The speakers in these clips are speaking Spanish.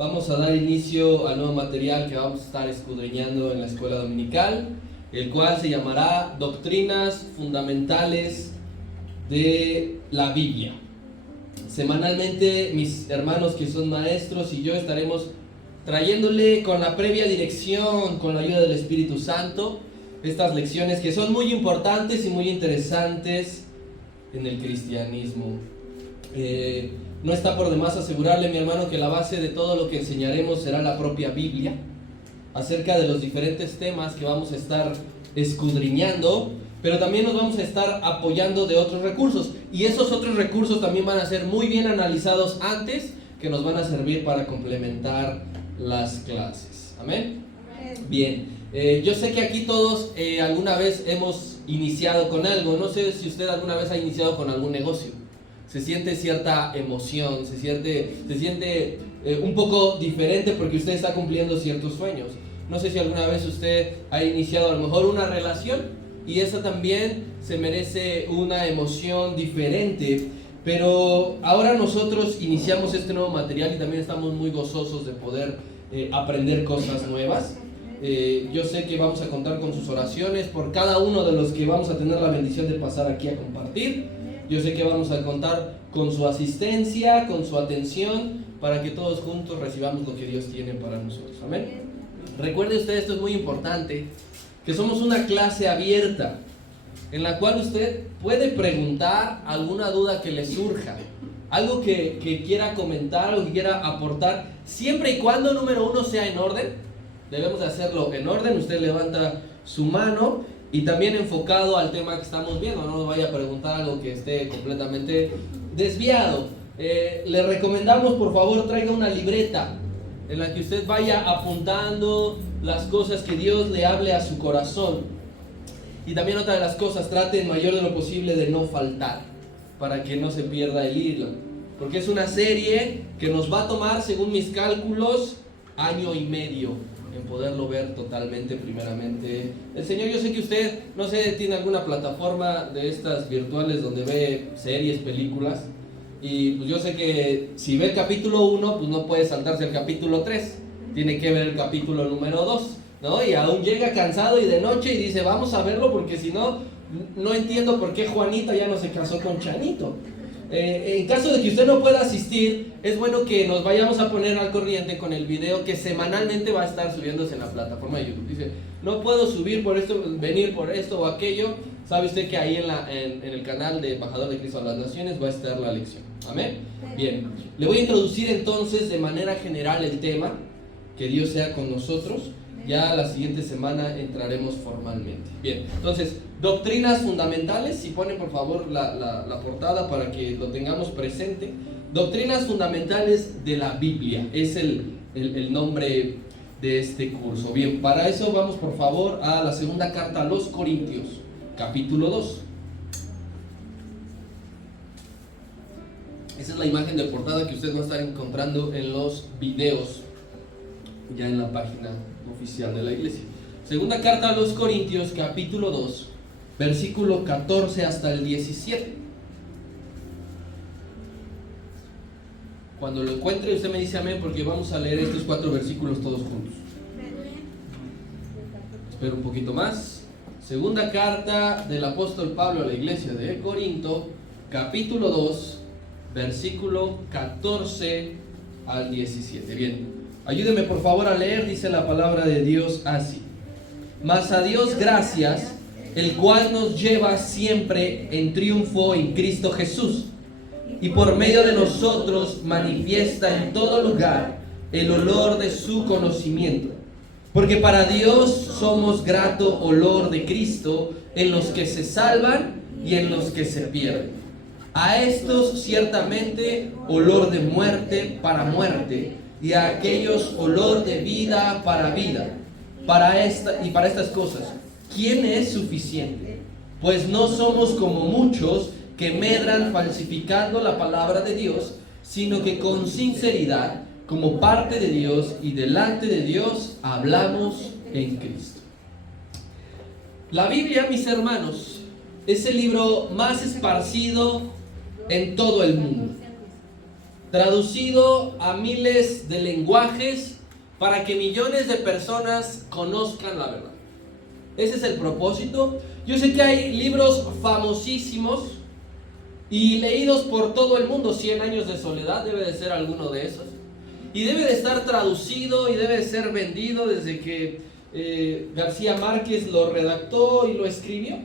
vamos a dar inicio al nuevo material que vamos a estar escudriñando en la escuela dominical, el cual se llamará Doctrinas Fundamentales de la Biblia. Semanalmente mis hermanos que son maestros y yo estaremos trayéndole con la previa dirección, con la ayuda del Espíritu Santo, estas lecciones que son muy importantes y muy interesantes en el cristianismo. No está por demás asegurarle, mi hermano, que la base de todo lo que enseñaremos será la propia Biblia, acerca de los diferentes temas que vamos a estar escudriñando, pero también nos vamos a estar apoyando de otros recursos, y esos otros recursos también van a ser muy bien analizados antes, que nos van a servir para complementar las clases. ¿Amén? Bien, yo sé que aquí todos alguna vez hemos iniciado con algo. No sé si usted alguna vez ha iniciado con algún negocio. Se siente cierta emoción, se siente un poco diferente porque usted está cumpliendo ciertos sueños. No sé si alguna vez usted ha iniciado a lo mejor una relación y esa también se merece una emoción diferente. Pero ahora nosotros iniciamos este nuevo material y también estamos muy gozosos de poder aprender cosas nuevas. Yo sé que vamos a contar con sus oraciones por cada uno de los que vamos a tener la bendición de pasar aquí a compartir. Yo sé que vamos a contar con su asistencia, con su atención, para que todos juntos recibamos lo que Dios tiene para nosotros. Amén. Recuerde usted, esto es muy importante, que somos una clase abierta, en la cual usted puede preguntar alguna duda que le surja, algo que quiera comentar, algo que quiera aportar, siempre y cuando, número uno, sea en orden. Debemos de hacerlo en orden. Usted levanta su mano y también enfocado al tema que estamos viendo. No nos vaya a preguntar algo que esté completamente desviado. Le recomendamos, por favor, traiga una libreta en la que usted vaya apuntando las cosas que Dios le hable a su corazón. Y también otra de las cosas, trate en mayor de lo posible de no faltar, para que no se pierda el hilo, porque es una serie que nos va a tomar, según mis cálculos, 1 año y medio en poderlo ver totalmente. Primeramente el Señor, yo sé que usted, no sé, tiene alguna plataforma de estas virtuales donde ve series, películas, y pues yo sé que si ve el capítulo 1, pues no puede saltarse el capítulo 3, tiene que ver el capítulo número 2, ¿no? Y aún llega cansado y de noche y dice, vamos a verlo porque si no, no entiendo por qué Juanita ya no se casó con Chanito. En caso de que usted no pueda asistir, es bueno que nos vayamos a poner al corriente con el video que semanalmente va a estar subiéndose en la plataforma de YouTube. Dice, no puedo subir por esto, venir por esto o aquello. Sabe usted que ahí en el canal de Embajador de Cristo a las Naciones va a estar la lección. ¿Amén? Bien, le voy a introducir entonces de manera general el tema. Que Dios sea con nosotros. Ya la siguiente semana entraremos formalmente. Bien, entonces, doctrinas fundamentales. Si ponen por favor la portada para que lo tengamos presente. Doctrinas fundamentales de la Biblia es el nombre de este curso. Bien, para eso vamos por favor a la segunda carta a los Corintios, capítulo 2. Esa es la imagen de portada que usted va a estar encontrando en los videos, ya en la página oficial de la iglesia. Segunda carta a los Corintios, capítulo 2, versículo 14 hasta el 17. Cuando lo encuentre usted me dice amén, porque vamos a leer estos 4 versículos todos juntos. Espero un poquito más. Segunda carta del apóstol Pablo a la iglesia de Corinto, capítulo 2, versículo 14 al 17. Bien. Ayúdeme por favor a leer, dice la palabra de Dios así. Mas a Dios gracias, el cual nos lleva siempre en triunfo en Cristo Jesús, y por medio de nosotros manifiesta en todo lugar el olor de su conocimiento. Porque para Dios somos grato olor de Cristo en los que se salvan y en los que se pierden. A estos ciertamente olor de muerte para muerte, y a aquellos olor de vida para vida. Para estas cosas, ¿quién es suficiente? Pues no somos como muchos que medran falsificando la palabra de Dios, sino que con sinceridad, como parte de Dios y delante de Dios, hablamos en Cristo. La Biblia, mis hermanos, es el libro más esparcido en todo el mundo. traducido a miles de lenguajes para que millones de personas conozcan la verdad. Ese es el propósito. Yo sé que hay libros famosísimos y leídos por todo el mundo. 100 años de soledad debe de ser alguno de esos. Y debe de estar traducido y debe de ser vendido desde que García Márquez lo redactó y lo escribió.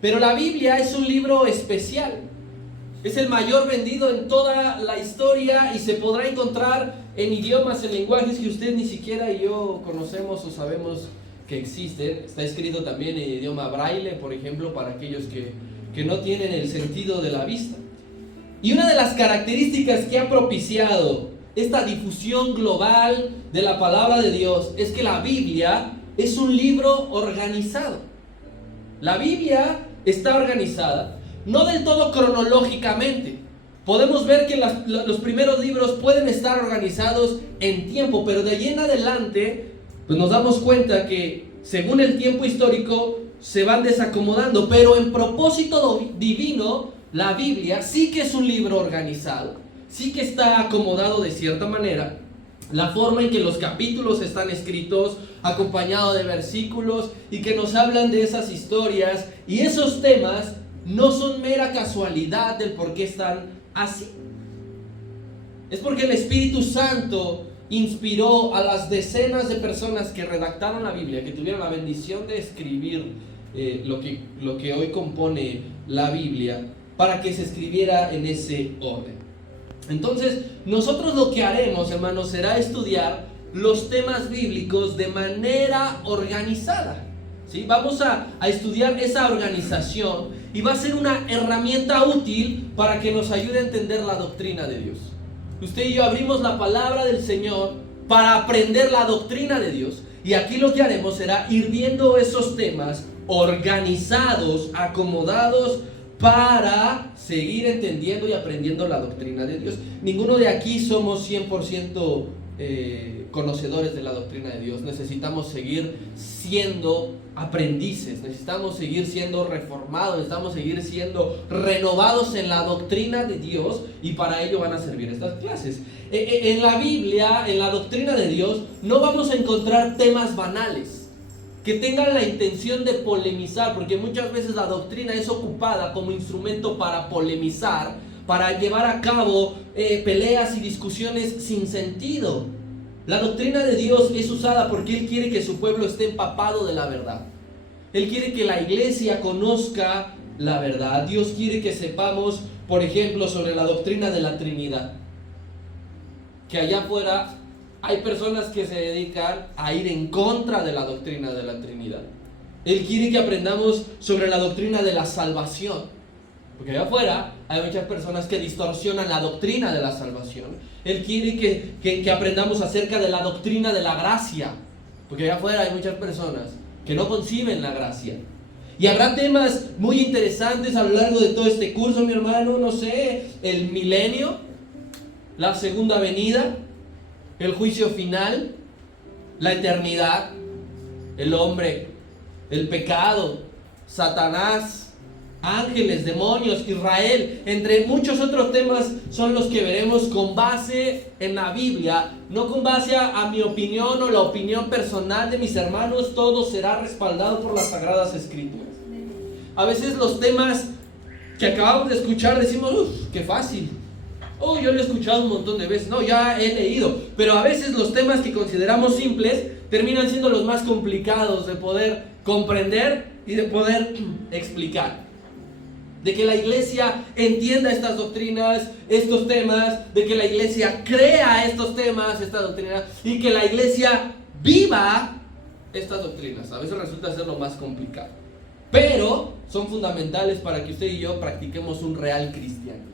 Pero la Biblia es un libro especial. Es el mayor vendido en toda la historia y se podrá encontrar en idiomas, en lenguajes que usted ni siquiera y yo conocemos o sabemos que existen. Está escrito también en idioma braille, por ejemplo, para aquellos que no tienen el sentido de la vista. Y una de las características que ha propiciado esta difusión global de la palabra de Dios es que la Biblia es un libro organizado. La Biblia está organizada, no del todo cronológicamente. Podemos ver que los primeros libros pueden estar organizados en tiempo, pero de ahí en adelante pues nos damos cuenta que según el tiempo histórico se van desacomodando, pero en propósito divino la Biblia sí que es un libro organizado, sí que está acomodado de cierta manera. La forma en que los capítulos están escritos, acompañado de versículos y que nos hablan de esas historias y esos temas, no son mera casualidad del por qué están así. Es porque el Espíritu Santo inspiró a las decenas de personas que redactaron la Biblia, que tuvieron la bendición de escribir lo que hoy compone la Biblia, para que se escribiera en ese orden. Entonces, nosotros lo que haremos, hermanos, será estudiar los temas bíblicos de manera organizada. ¿Sí? Vamos a estudiar esa organización y va a ser una herramienta útil para que nos ayude a entender la doctrina de Dios. Usted y yo abrimos la palabra del Señor para aprender la doctrina de Dios, y aquí lo que haremos será ir viendo esos temas organizados, acomodados, para seguir entendiendo y aprendiendo la doctrina de Dios. Ninguno de aquí somos 100% conocedores de la doctrina de Dios. Necesitamos seguir siendo aprendices, necesitamos seguir siendo reformados, necesitamos seguir siendo renovados en la doctrina de Dios, y para ello van a servir estas clases. En la Biblia, en la doctrina de Dios, no vamos a encontrar temas banales que tengan la intención de polemizar, porque muchas veces la doctrina es ocupada como instrumento para polemizar, para llevar a cabo peleas y discusiones sin sentido. La doctrina de Dios es usada porque Él quiere que su pueblo esté empapado de la verdad. Él quiere que la iglesia conozca la verdad. Dios quiere que sepamos, por ejemplo, sobre la doctrina de la Trinidad. Que allá afuera hay personas que se dedican a ir en contra de la doctrina de la Trinidad. Él quiere que aprendamos sobre la doctrina de la salvación, porque allá afuera hay muchas personas que distorsionan la doctrina de la salvación. Él quiere que aprendamos acerca de la doctrina de la gracia, porque allá afuera hay muchas personas que no conciben la gracia. Y habrá temas muy interesantes a lo largo de todo este curso, mi hermano, no sé, el milenio, la segunda venida, el juicio final, la eternidad, el hombre, el pecado, Satanás, ángeles, demonios, Israel, entre muchos otros temas son los que veremos con base en la Biblia, no con base a mi opinión o la opinión personal de mis hermanos. Todo será respaldado por las Sagradas Escrituras. A veces los temas que acabamos de escuchar decimos, qué fácil. Yo lo he escuchado un montón de veces. No, ya he leído. Pero a veces los temas que consideramos simples terminan siendo los más complicados de poder comprender y de poder explicar. De que la iglesia entienda estas doctrinas, estos temas, de que la iglesia crea estos temas, esta doctrina, y que la iglesia viva estas doctrinas. A veces resulta ser lo más complicado, pero son fundamentales para que usted y yo practiquemos un real cristianismo.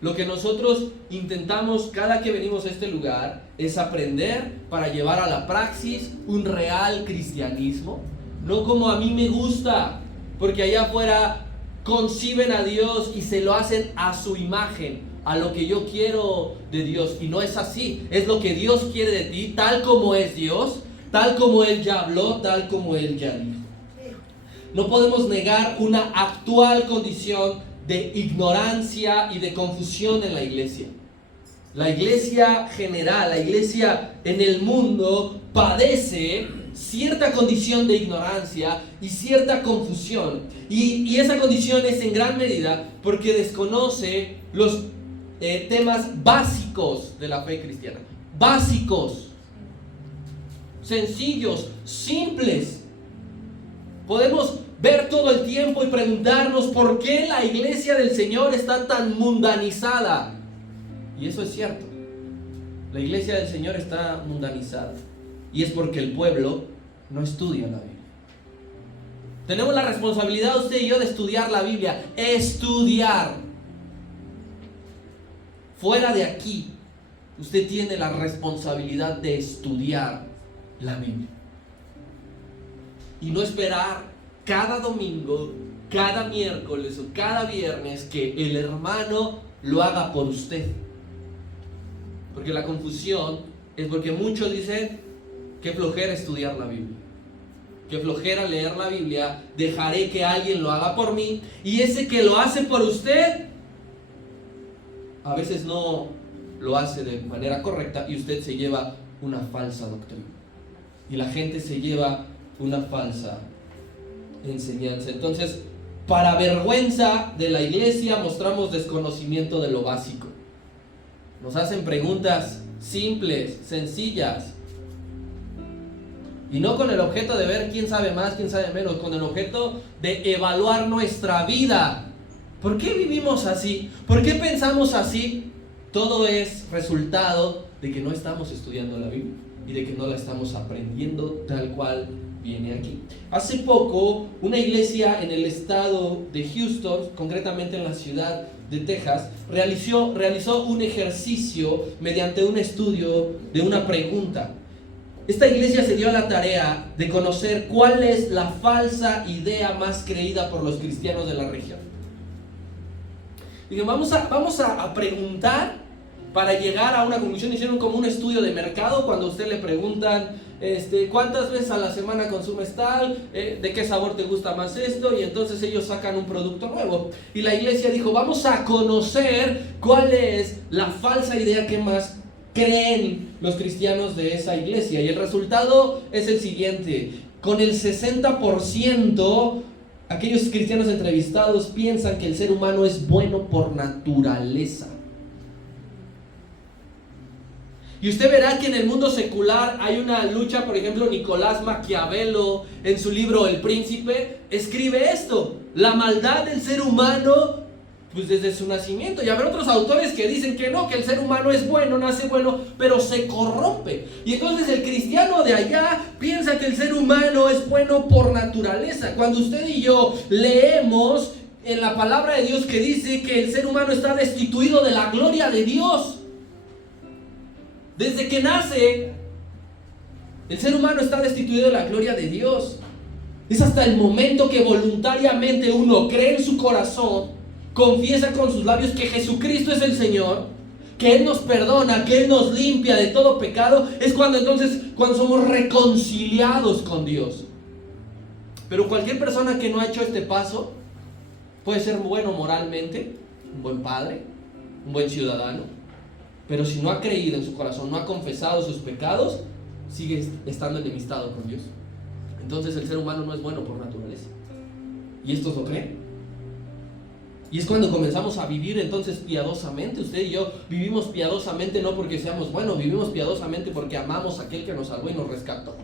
Lo que nosotros intentamos cada que venimos a este lugar es aprender para llevar a la praxis un real cristianismo, no como a mí me gusta, porque allá afuera conciben a Dios y se lo hacen a su imagen, a lo que yo quiero de Dios, y no es así. Es lo que Dios quiere de ti, tal como es Dios, tal como Él ya habló, tal como Él ya dijo. No podemos negar una actual condición de ignorancia y de confusión en la iglesia. La iglesia general, la iglesia en el mundo padece cierta condición de ignorancia y cierta confusión. Y esa condición es en gran medida porque desconoce los temas básicos de la fe cristiana. Básicos, sencillos, simples. Podemos ver todo el tiempo y preguntarnos por qué la iglesia del Señor está tan mundanizada. Y eso es cierto. La iglesia del Señor está mundanizada. Y es porque el pueblo no estudia la Biblia. Tenemos la responsabilidad, usted y yo, de estudiar la Biblia. Estudiar. Fuera de aquí, usted tiene la responsabilidad de estudiar la Biblia. Y no esperar cada domingo, cada miércoles o cada viernes que el hermano lo haga por usted. Porque la confusión es porque muchos dicen: qué flojera estudiar la Biblia, qué flojera leer la Biblia, dejaré que alguien lo haga por mí. Y ese que lo hace por usted, a veces no lo hace de manera correcta y usted se lleva una falsa doctrina. Y la gente se lleva una falsa enseñanza. Entonces, para vergüenza de la iglesia, mostramos desconocimiento de lo básico. Nos hacen preguntas simples, sencillas, y no con el objeto de ver quién sabe más, quién sabe menos, con el objeto de evaluar nuestra vida. ¿Por qué vivimos así? ¿Por qué pensamos así? Todo es resultado de que no estamos estudiando la Biblia y de que no la estamos aprendiendo tal cual viene aquí. Hace poco, una iglesia en el estado de Houston, concretamente en la ciudad de Texas, realizó un ejercicio mediante un estudio de una pregunta. Esta iglesia se dio a la tarea de conocer cuál es la falsa idea más creída por los cristianos de la región. Digo, vamos a preguntar para llegar a una conclusión. Hicieron como un estudio de mercado cuando a usted le preguntan ¿cuántas veces a la semana consumes tal? ¿De qué sabor te gusta más esto? Y entonces ellos sacan un producto nuevo. Y la iglesia dijo, vamos a conocer cuál es la falsa idea que más creen los cristianos de esa iglesia. Y el resultado es el siguiente: con el 60%, aquellos cristianos entrevistados piensan que el ser humano es bueno por naturaleza. Y usted verá que en el mundo secular hay una lucha. Por ejemplo, Nicolás Maquiavelo, en su libro El Príncipe, escribe esto: la maldad del ser humano, pues desde su nacimiento. Y habrá otros autores que dicen que no, que el ser humano es bueno, nace bueno, pero se corrompe. Y entonces el cristiano de allá piensa que el ser humano es bueno por naturaleza. Cuando usted y yo leemos en la palabra de Dios que dice que el ser humano está destituido de la gloria de Dios. Desde que nace, el ser humano está destituido de la gloria de Dios. Es hasta el momento que voluntariamente uno cree en su corazón, confiesa con sus labios que Jesucristo es el Señor, que Él nos perdona, que Él nos limpia de todo pecado, es cuando somos reconciliados con Dios. Pero cualquier persona que no ha hecho este paso puede ser bueno moralmente, un buen padre, un buen ciudadano, pero si no ha creído en su corazón, no ha confesado sus pecados, sigue estando enemistado con Dios. Entonces el ser humano no es bueno por naturaleza. Y estos lo creen. Y es cuando comenzamos a vivir entonces piadosamente. Usted y yo vivimos piadosamente no porque seamos buenos, vivimos piadosamente porque amamos a aquel que nos salvó y nos rescató.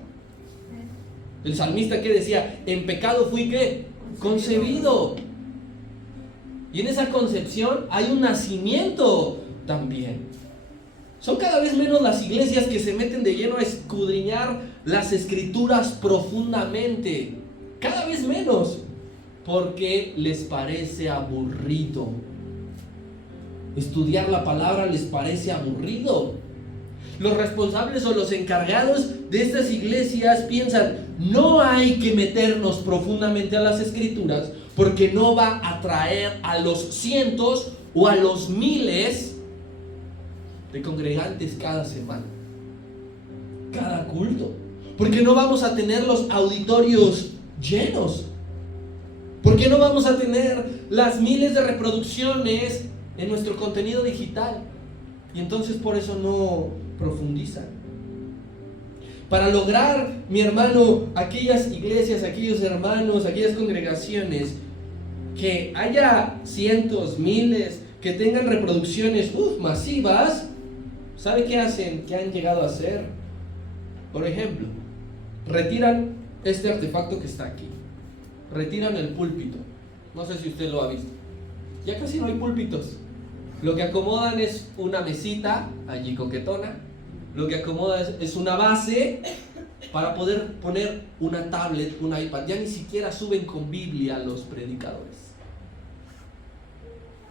El salmista, ¿qué decía? En pecado fui, ¿qué? Concebido. Y en esa concepción hay un nacimiento también. Son cada vez menos las iglesias que se meten de lleno a escudriñar las escrituras profundamente. Cada vez menos. Porque les parece aburrido. Estudiar la palabra les parece aburrido. Los responsables o los encargados de estas iglesias piensan, no hay que meternos profundamente a las escrituras porque no va a atraer a los cientos o a los miles de congregantes cada semana, cada culto, porque no vamos a tener los auditorios llenos, porque no vamos a tener las miles de reproducciones en nuestro contenido digital. Y entonces por eso no profundizan. Para lograr, mi hermano, aquellas iglesias, aquellos hermanos, aquellas congregaciones, que haya cientos, miles, que tengan reproducciones masivas, ¿sabe qué hacen? ¿Qué han llegado a hacer? Por ejemplo, retiran este artefacto que está aquí. Retiran el púlpito. No sé si usted lo ha visto. Ya casi no hay púlpitos. Lo que acomodan es una mesita, allí coquetona. Lo que acomoda es una base para poder poner una tablet, un iPad. Ya ni siquiera suben con Biblia los predicadores.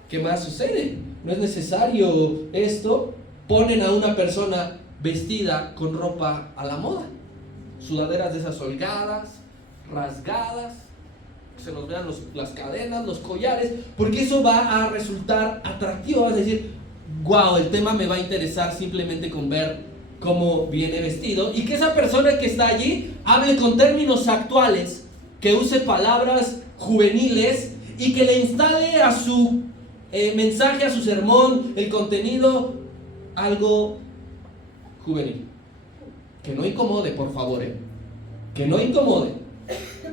¿Qué más sucede? No es necesario esto. Ponen a una persona vestida con ropa a la moda. Sudaderas de esas holgadas, rasgadas, que se nos vean las cadenas, los collares, porque eso va a resultar atractivo. Vas a decir, wow, el tema me va a interesar simplemente con ver cómo viene vestido, y que esa persona que está allí hable con términos actuales, que use palabras juveniles y que le instale a su mensaje, a su sermón, el contenido, algo juvenil. Que no incomode, por favor, que no incomode,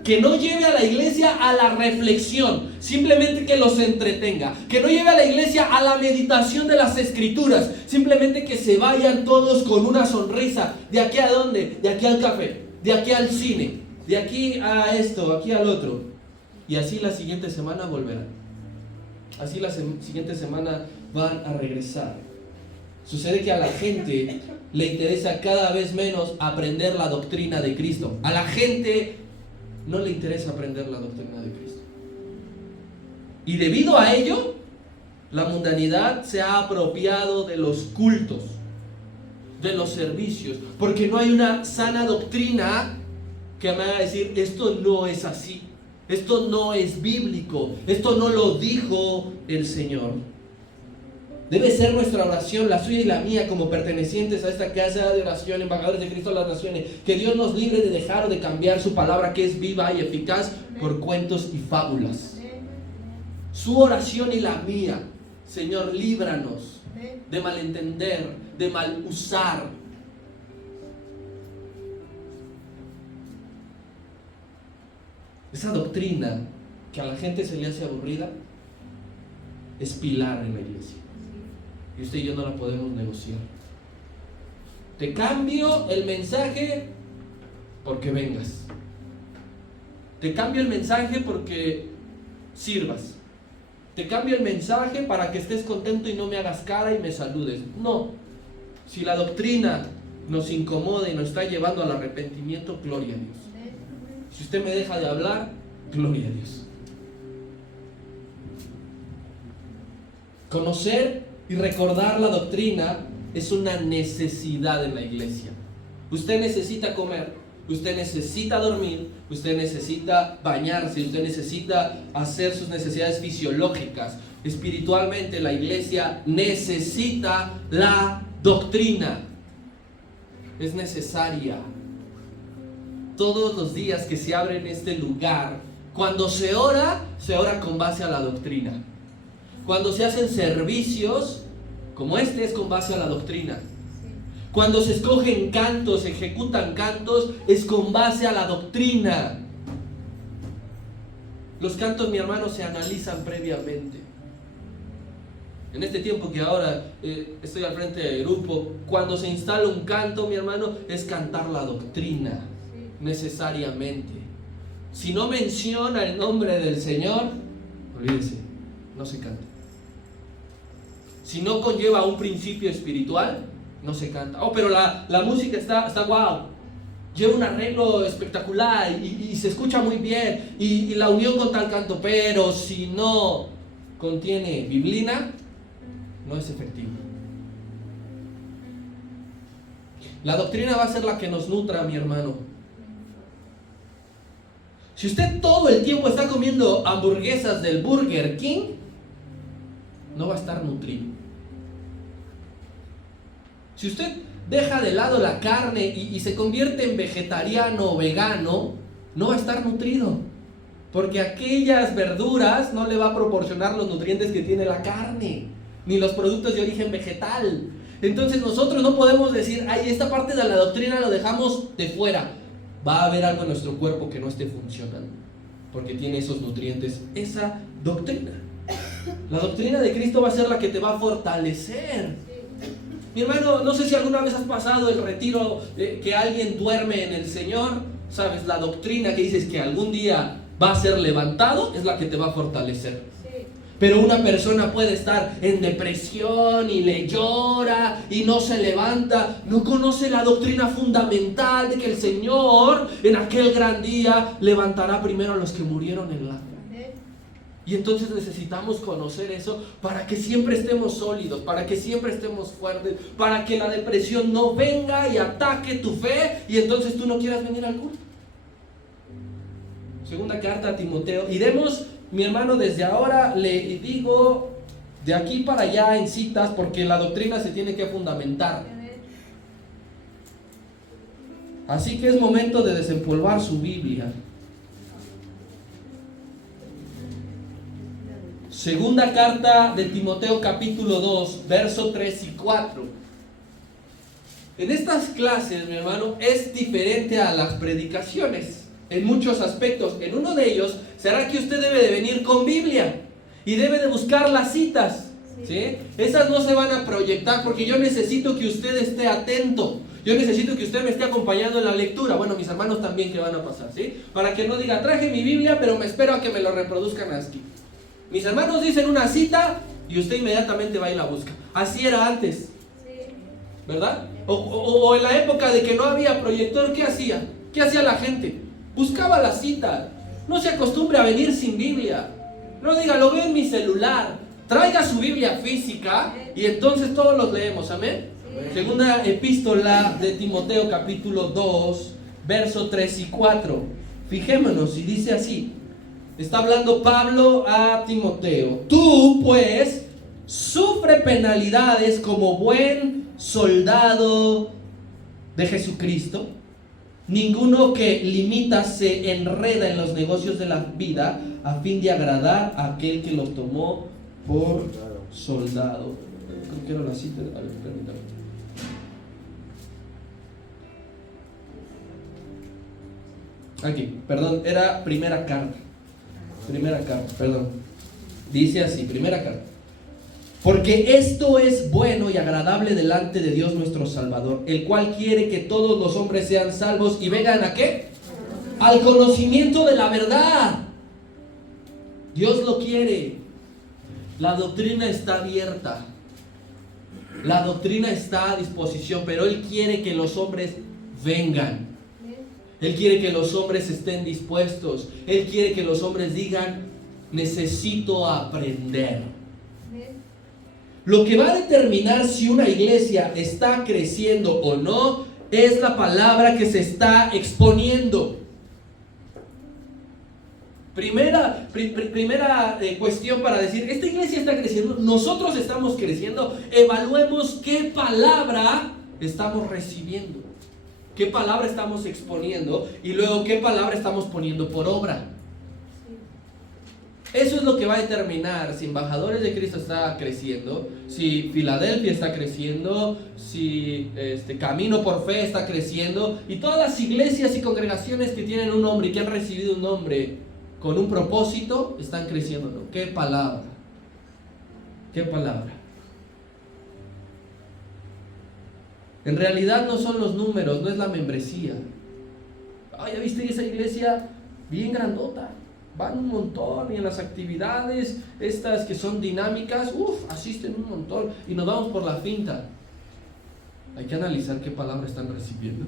que no lleve a la iglesia a la reflexión, simplemente que los entretenga, que no lleve a la iglesia a la meditación de las escrituras, simplemente que se vayan todos con una sonrisa. ¿De aquí a dónde? De aquí al café, de aquí al cine, de aquí a esto, aquí al otro. Y así la siguiente semana volverán. Así la siguiente semana van a regresar. Sucede que a la gente le interesa cada vez menos aprender la doctrina de Cristo. A la gente no le interesa aprender la doctrina de Cristo. Y debido a ello, la mundanidad se ha apropiado de los cultos, de los servicios, porque no hay una sana doctrina que me haga decir, esto no es así, esto no es bíblico, esto no lo dijo el Señor. Debe ser nuestra oración, la suya y la mía, como pertenecientes a esta casa de oración, embajadores de Cristo a las naciones, que Dios nos libre de dejar o de cambiar su palabra, que es viva y eficaz, por cuentos y fábulas. Su oración y la mía, Señor, líbranos de malentender, de mal usar. Esa doctrina que a la gente se le hace aburrida es pilar en la iglesia. Y usted y yo no la podemos negociar. Te cambio el mensaje porque vengas. Te cambio el mensaje porque sirvas. Te cambio el mensaje para que estés contento y no me hagas cara y me saludes. No. Si la doctrina nos incomoda y nos está llevando al arrepentimiento, gloria a Dios. Si usted me deja de hablar, gloria a Dios. Conocer y recordar la doctrina es una necesidad en la iglesia. Usted necesita comer, usted necesita dormir, usted necesita bañarse, usted necesita hacer sus necesidades fisiológicas. Espiritualmente la iglesia necesita la doctrina. Es necesaria. Todos los días que se abre en este lugar, cuando se ora con base a la doctrina. Cuando se hacen servicios, como este, es con base a la doctrina. Cuando se escogen cantos, se ejecutan cantos, es con base a la doctrina. Los cantos, mi hermano, se analizan previamente. En este tiempo que ahora estoy al frente del grupo, cuando se instala un canto, mi hermano, es cantar la doctrina, necesariamente. Si no menciona el nombre del Señor, olvídese, no se canta. Si no conlleva un principio espiritual, no se canta. Oh, pero la música está wow. Lleva un arreglo espectacular y se escucha muy bien. Y la unión con tal canto, pero si no contiene biblina, no es efectivo. La doctrina va a ser la que nos nutra, mi hermano. Si usted todo el tiempo está comiendo hamburguesas del Burger King, no va a estar nutrido. Si usted deja de lado la carne y se convierte en vegetariano o vegano, no va a estar nutrido, porque aquellas verduras no le va a proporcionar los nutrientes que tiene la carne, ni los productos de origen vegetal. Entonces nosotros no podemos decir, ay, esta parte de la doctrina lo dejamos de fuera. Va a haber algo en nuestro cuerpo que no esté funcionando, porque tiene esos nutrientes, esa doctrina. La doctrina de Cristo va a ser la que te va a fortalecer. Mi hermano, no sé si alguna vez has pasado el retiro que alguien duerme en el Señor. Sabes, la doctrina que dices que algún día va a ser levantado es la que te va a fortalecer. Pero una persona puede estar en depresión y le llora y no se levanta. No conoce la doctrina fundamental de que el Señor en aquel gran día levantará primero a los que murieron en la fe. Y entonces necesitamos conocer eso para que siempre estemos sólidos, para que siempre estemos fuertes, para que la depresión no venga y ataque tu fe y entonces tú no quieras venir al culto. Segunda carta a Timoteo. Iremos, mi hermano, desde ahora le digo de aquí para allá en citas, porque la doctrina se tiene que fundamentar. Así que es momento de desempolvar su Biblia. Segunda carta de Timoteo capítulo 2, verso 3 y 4. En estas clases, mi hermano, es diferente a las predicaciones en muchos aspectos. En uno de ellos será que usted debe de venir con Biblia y debe de buscar las citas, ¿sí? Esas no se van a proyectar porque yo necesito que usted esté atento. Yo necesito que usted me esté acompañando en la lectura. Bueno, mis hermanos también que van a pasar, ¿sí? Para que no diga, traje mi Biblia, pero me espero a que me lo reproduzcan aquí. Mis hermanos dicen una cita y usted inmediatamente va y la busca. Así era antes, ¿verdad? O en la época de que no había proyector, ¿qué hacía? ¿Qué hacía la gente? Buscaba la cita. No se acostumbre a venir sin Biblia. No diga, lo veo en mi celular. Traiga su Biblia física y entonces todos los leemos, ¿amén? Segunda epístola de Timoteo capítulo 2, verso 3 y 4. Fijémonos, y dice así. Está hablando Pablo a Timoteo. Tú, pues, sufre penalidades como buen soldado de Jesucristo. Ninguno que limita se enreda en los negocios de la vida a fin de agradar a aquel que los tomó por soldado. Creo que era la cita. A ver, permítame. Aquí, perdón, era primera carta, perdón. Dice así, primera carta. Porque esto es bueno y agradable delante de Dios nuestro Salvador, el cual quiere que todos los hombres sean salvos y vengan ¿a qué? Al conocimiento de la verdad. Dios lo quiere. La doctrina está abierta. La doctrina está a disposición, pero Él quiere que los hombres vengan. Él quiere que los hombres estén dispuestos. Él quiere que los hombres digan, necesito aprender. Lo que va a determinar si una iglesia está creciendo o no es la palabra que se está exponiendo. Primera cuestión para decir, esta iglesia está creciendo, nosotros estamos creciendo, evaluemos qué palabra estamos recibiendo, qué palabra estamos exponiendo y luego qué palabra estamos poniendo por obra. Eso es lo que va a determinar si Embajadores de Cristo está creciendo, si Filadelfia está creciendo, si Camino por Fe está creciendo, y todas las iglesias y congregaciones que tienen un nombre y que han recibido un nombre con un propósito, están creciendo, ¿no? ¿Qué palabra? ¿Qué palabra? En realidad no son los números, no es la membresía. Ay, ¿ya viste esa iglesia bien grandota? Van un montón y en las actividades estas que son dinámicas, asisten un montón y nos vamos por la finta. Hay que analizar qué palabra están recibiendo.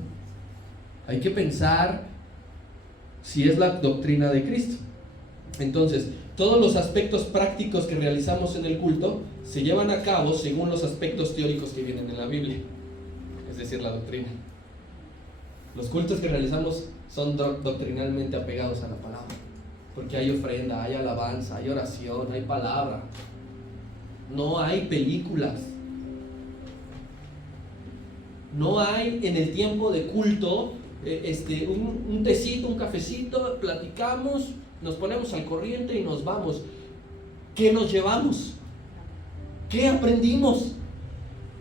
Hay que pensar si es la doctrina de Cristo. Entonces, todos los aspectos prácticos que realizamos en el culto se llevan a cabo según los aspectos teóricos que vienen en la Biblia, es decir, la doctrina. Los cultos que realizamos son doctrinalmente apegados a la palabra. Porque hay ofrenda, hay alabanza, hay oración, hay palabra. No hay películas. No hay en el tiempo de culto un tecito, un cafecito, platicamos, nos ponemos al corriente y nos vamos. ¿Qué nos llevamos? ¿Qué aprendimos?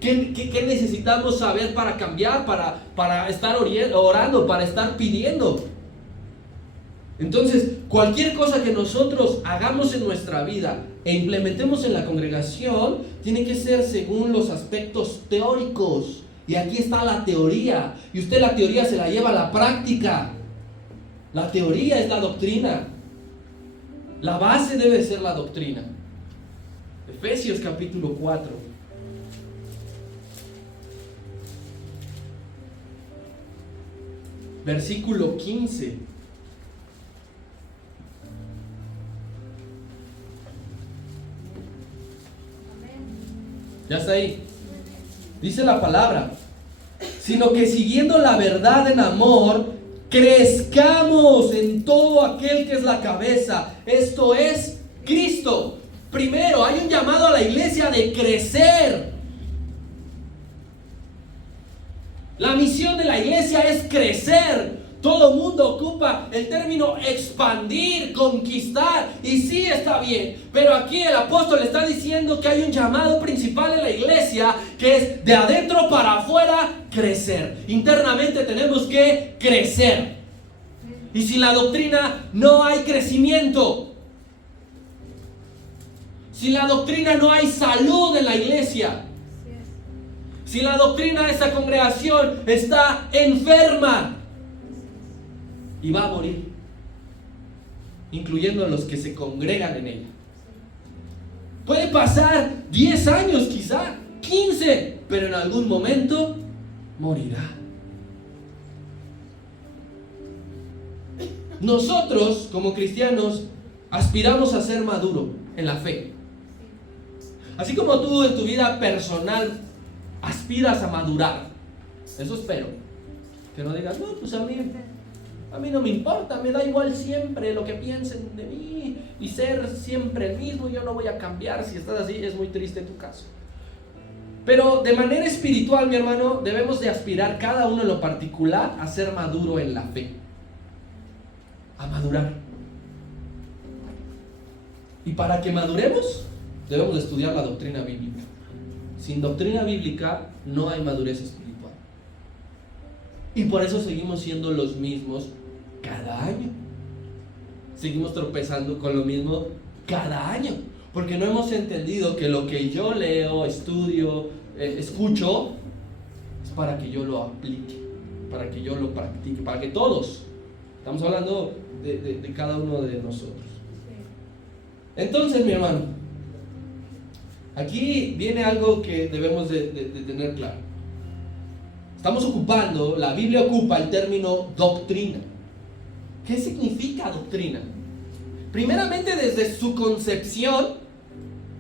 ¿Qué necesitamos saber para cambiar, para estar orando, para estar pidiendo? Entonces, cualquier cosa que nosotros hagamos en nuestra vida e implementemos en la congregación, tiene que ser según los aspectos teóricos. Y aquí está la teoría. Y usted la teoría se la lleva a la práctica. La teoría es la doctrina. La base debe ser la doctrina. Efesios capítulo 4. Versículo 15. Ya está ahí. Dice la palabra: sino que siguiendo la verdad en amor, crezcamos en todo aquel que es la cabeza, esto es Cristo. Primero, hay un llamado a la iglesia de crecer. La misión de la iglesia es crecer. Todo mundo ocupa el término expandir, conquistar, y sí está bien, pero aquí el apóstol está diciendo que hay un llamado principal en la iglesia, que es de adentro para afuera crecer. Internamente tenemos que crecer, y sin la doctrina no hay crecimiento. Sin la doctrina no hay salud en la iglesia. Sin la doctrina esta congregación está enferma y va a morir, incluyendo a los que se congregan en ella. Puede pasar 10 años, quizá 15, pero en algún momento morirá. Nosotros, como cristianos, aspiramos a ser maduro en la fe. Así como tú en tu vida personal aspiras a madurar. Eso espero. Que no digas, no, pues a mí no me importa, me da igual siempre lo que piensen de mí y ser siempre el mismo, yo no voy a cambiar. Si estás así, es muy triste tu caso. Pero de manera espiritual, mi hermano, debemos de aspirar cada uno en lo particular a ser maduro en la fe. A madurar. Y para que maduremos, debemos de estudiar la doctrina bíblica. Sin doctrina bíblica no hay madurez espiritual. Y por eso seguimos siendo los mismos cada año. Seguimos tropezando con lo mismo cada año. Porque no hemos entendido que lo que yo leo, estudio, escucho, es para que yo lo aplique, para que yo lo practique, para que todos. Estamos hablando de cada uno de nosotros. Entonces, mi hermano, aquí viene algo que debemos de tener claro. Estamos ocupando, la Biblia ocupa el término doctrina. ¿Qué significa doctrina? Primeramente, desde su concepción,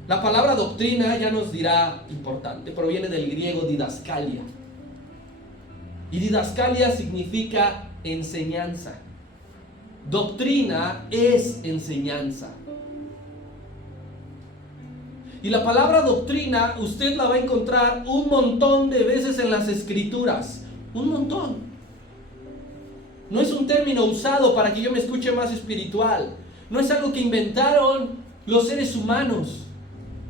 la palabra doctrina, ya nos dirá importante, proviene del griego didascalia. Y didascalia significa enseñanza. Doctrina es enseñanza. Y la palabra doctrina usted la va a encontrar un montón de veces en las escrituras. Un montón. No es un término usado para que yo me escuche más espiritual. No es algo que inventaron los seres humanos.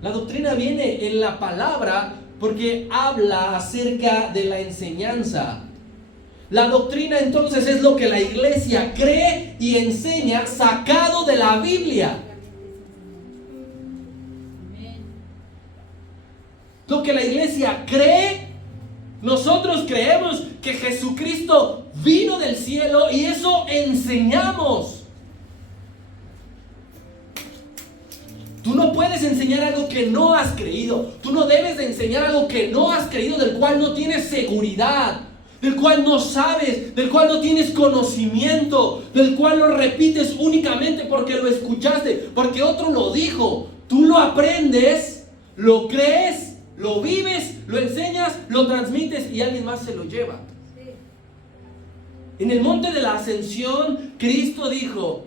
La doctrina viene en la palabra porque habla acerca de la enseñanza. La doctrina entonces es lo que la iglesia cree y enseña sacado de la Biblia. Lo que la iglesia cree, nosotros creemos que Jesucristo vino del cielo y eso enseñamos. Tú no puedes enseñar algo que no has creído. Tú no debes de enseñar algo que no has creído, del cual no tienes seguridad, del cual no sabes, del cual no tienes conocimiento, del cual lo repites únicamente porque lo escuchaste, porque otro lo dijo. Tú lo aprendes, lo crees, lo vives, lo enseñas, lo transmites y alguien más se lo lleva. En el monte de la ascensión, Cristo dijo: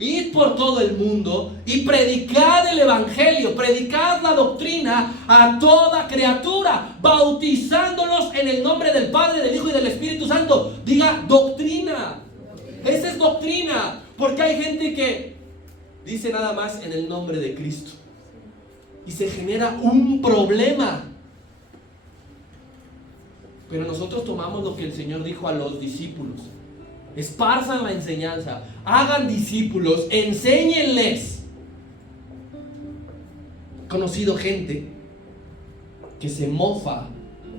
id por todo el mundo y predicad el evangelio, predicad la doctrina a toda criatura, bautizándolos en el nombre del Padre, del Hijo y del Espíritu Santo. Diga doctrina. Esa es doctrina, porque hay gente que dice nada más en el nombre de Cristo y se genera un problema. Pero nosotros tomamos lo que el Señor dijo a los discípulos. Esparzan la enseñanza, hagan discípulos, enséñenles. He conocido gente que se mofa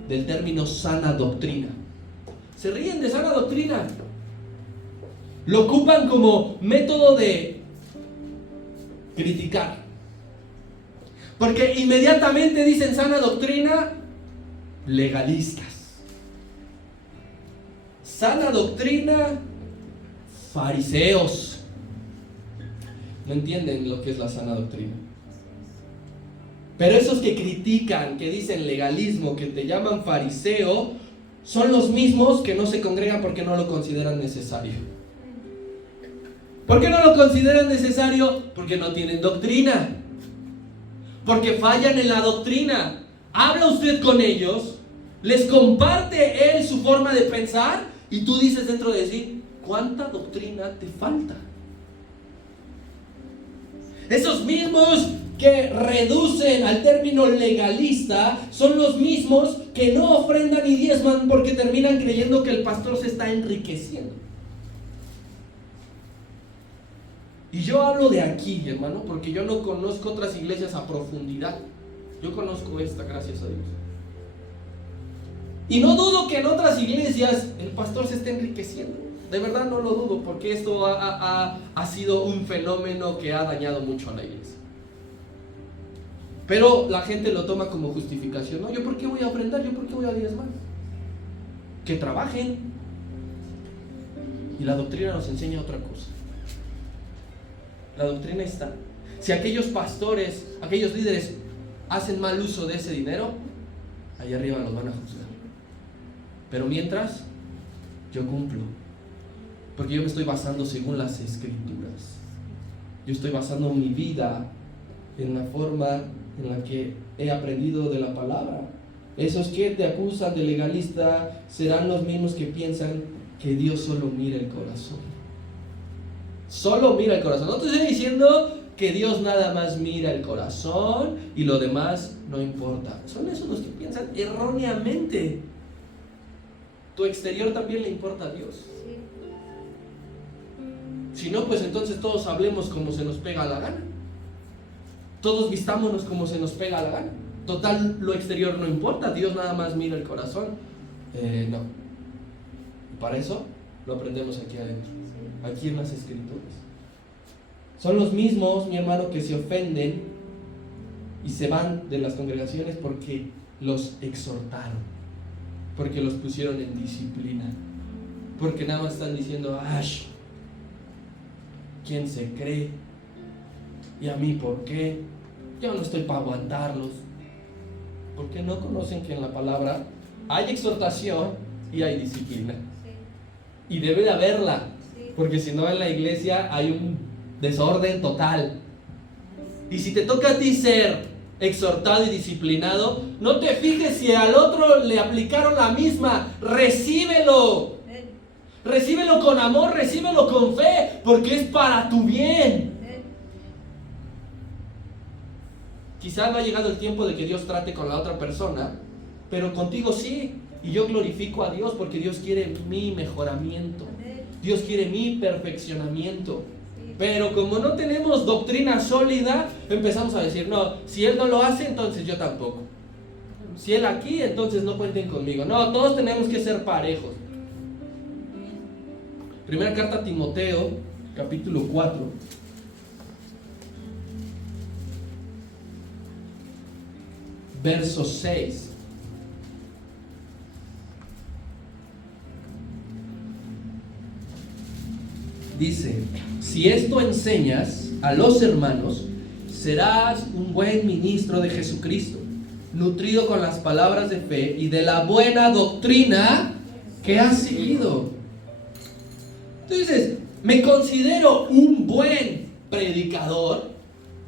del término sana doctrina. Se ríen de sana doctrina. Lo ocupan como método de criticar. Porque inmediatamente dicen sana doctrina, legalistas. Sana doctrina, fariseos. No entienden lo que es la sana doctrina. Pero esos que critican, que dicen legalismo, que te llaman fariseo, son los mismos que no se congregan porque no lo consideran necesario. ¿Por qué no lo consideran necesario? Porque no tienen doctrina. Porque fallan en la doctrina. Habla usted con ellos, les comparte él su forma de pensar y tú dices dentro de sí, ¿cuánta doctrina te falta? Esos mismos que reducen al término legalista son los mismos que no ofrendan ni diezman porque terminan creyendo que el pastor se está enriqueciendo. Y yo hablo de aquí, hermano, porque yo no conozco otras iglesias a profundidad. Yo conozco esta, gracias a Dios. Y no dudo que en otras iglesias el pastor se esté enriqueciendo. De verdad no lo dudo, porque esto ha sido un fenómeno que ha dañado mucho a la iglesia. Pero la gente lo toma como justificación. No, ¿yo por qué voy a ofrendar? ¿Yo por qué voy a diezmar? Que trabajen. Y la doctrina nos enseña otra cosa. La doctrina está. Si aquellos pastores, aquellos líderes hacen mal uso de ese dinero, allá arriba los van a juzgar. Pero mientras, yo cumplo. Porque yo me estoy basando según las escrituras. Yo estoy basando mi vida en la forma en la que he aprendido de la palabra. Esos que te acusan de legalista serán los mismos que piensan que Dios solo mira el corazón. Solo mira el corazón. No te estoy diciendo que Dios nada más mira el corazón y lo demás no importa. Son esos los que piensan erróneamente. Tu exterior también le importa a Dios. Si no, pues entonces todos hablemos como se nos pega la gana. Todos vistámonos como se nos pega la gana. Total, lo exterior no importa. Dios nada más mira el corazón. No. Para eso lo aprendemos aquí adentro. Aquí en las escrituras. Son los mismos, mi hermano, que se ofenden y se van de las congregaciones porque los exhortaron, porque los pusieron en disciplina, porque nada más están diciendo, ¡ash! ¿Quién se cree? ¿Y a mí por qué? Yo no estoy para aguantarlos. Porque no conocen que en la palabra hay exhortación y hay disciplina. Y debe de haberla. Porque si no, en la iglesia hay un desorden total. Y si te toca a ti ser exhortado y disciplinado, no te fijes si al otro le aplicaron la misma. Recíbelo. Recíbelo con amor, recíbelo con fe, porque es para tu bien. Quizás no ha llegado el tiempo de que Dios trate con la otra persona, pero contigo sí. Y yo glorifico a Dios porque Dios quiere mi mejoramiento. Dios quiere mi perfeccionamiento. Pero como no tenemos doctrina sólida, empezamos a decir, no, si Él no lo hace, entonces yo tampoco. Si Él aquí, entonces no cuenten conmigo. No, todos tenemos que ser parejos. Primera carta a Timoteo, capítulo 4. Verso 6. Dice, si esto enseñas a los hermanos, serás un buen ministro de Jesucristo, nutrido con las palabras de fe y de la buena doctrina que has seguido. Entonces, me considero un buen predicador.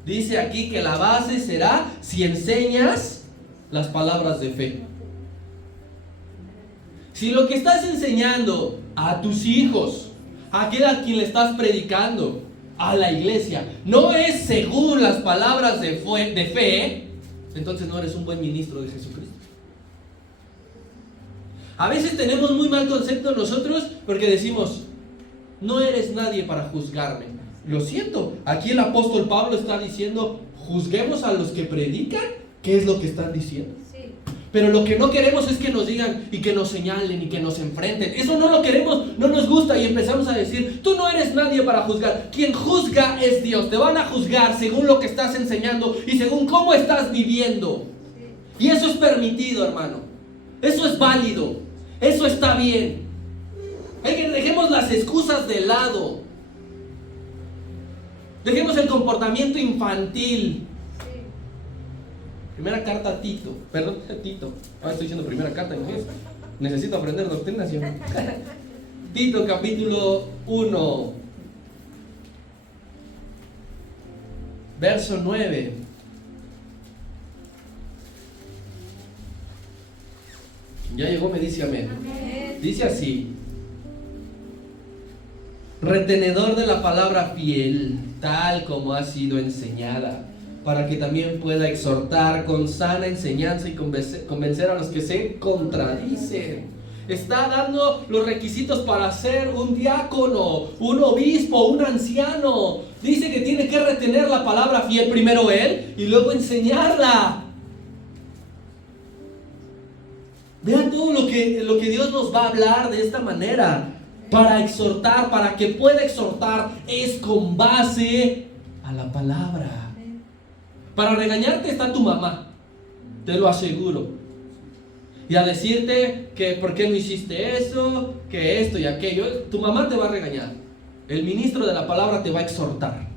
Dice aquí que la base será si enseñas las palabras de fe. Si lo que estás enseñando a tus hijos, a quien le estás predicando, a la iglesia, no es según las palabras de fe, entonces no eres un buen ministro de Jesucristo. A veces tenemos muy mal concepto nosotros porque decimos, no eres nadie para juzgarme. Lo siento, aquí el apóstol Pablo está diciendo, juzguemos a los que predican. ¿Qué es lo que están diciendo? Sí. Pero lo que no queremos es que nos digan y que nos señalen y que nos enfrenten. Eso no lo queremos, no nos gusta y empezamos a decir, tú no eres nadie para juzgar. Quien juzga es Dios. Te van a juzgar según lo que estás enseñando y según cómo estás viviendo. Sí. Y eso es permitido, hermano. Eso es válido. Eso está bien. Dejemos las excusas de lado. Dejemos el comportamiento infantil. Primera carta a Tito. Perdón, Tito. Ahora estoy diciendo primera carta. Necesito aprender doctrinas. Tito capítulo 1. Verso 9. Ya llegó, me dice amén. Dice así: retenedor de la palabra fiel, tal como ha sido enseñada, para que también pueda exhortar con sana enseñanza y convencer a los que se contradicen. Está dando los requisitos para ser un diácono, un obispo, un anciano. Dice que tiene que retener la palabra fiel primero él y luego enseñarla. Vean todo lo que Dios nos va a hablar de esta manera. Para exhortar, para que pueda exhortar, es con base a la palabra. Para regañarte está tu mamá, te lo aseguro. Y a decirte que por qué no hiciste eso, que esto y aquello. Tu mamá te va a regañar. El ministro de la palabra te va a exhortar.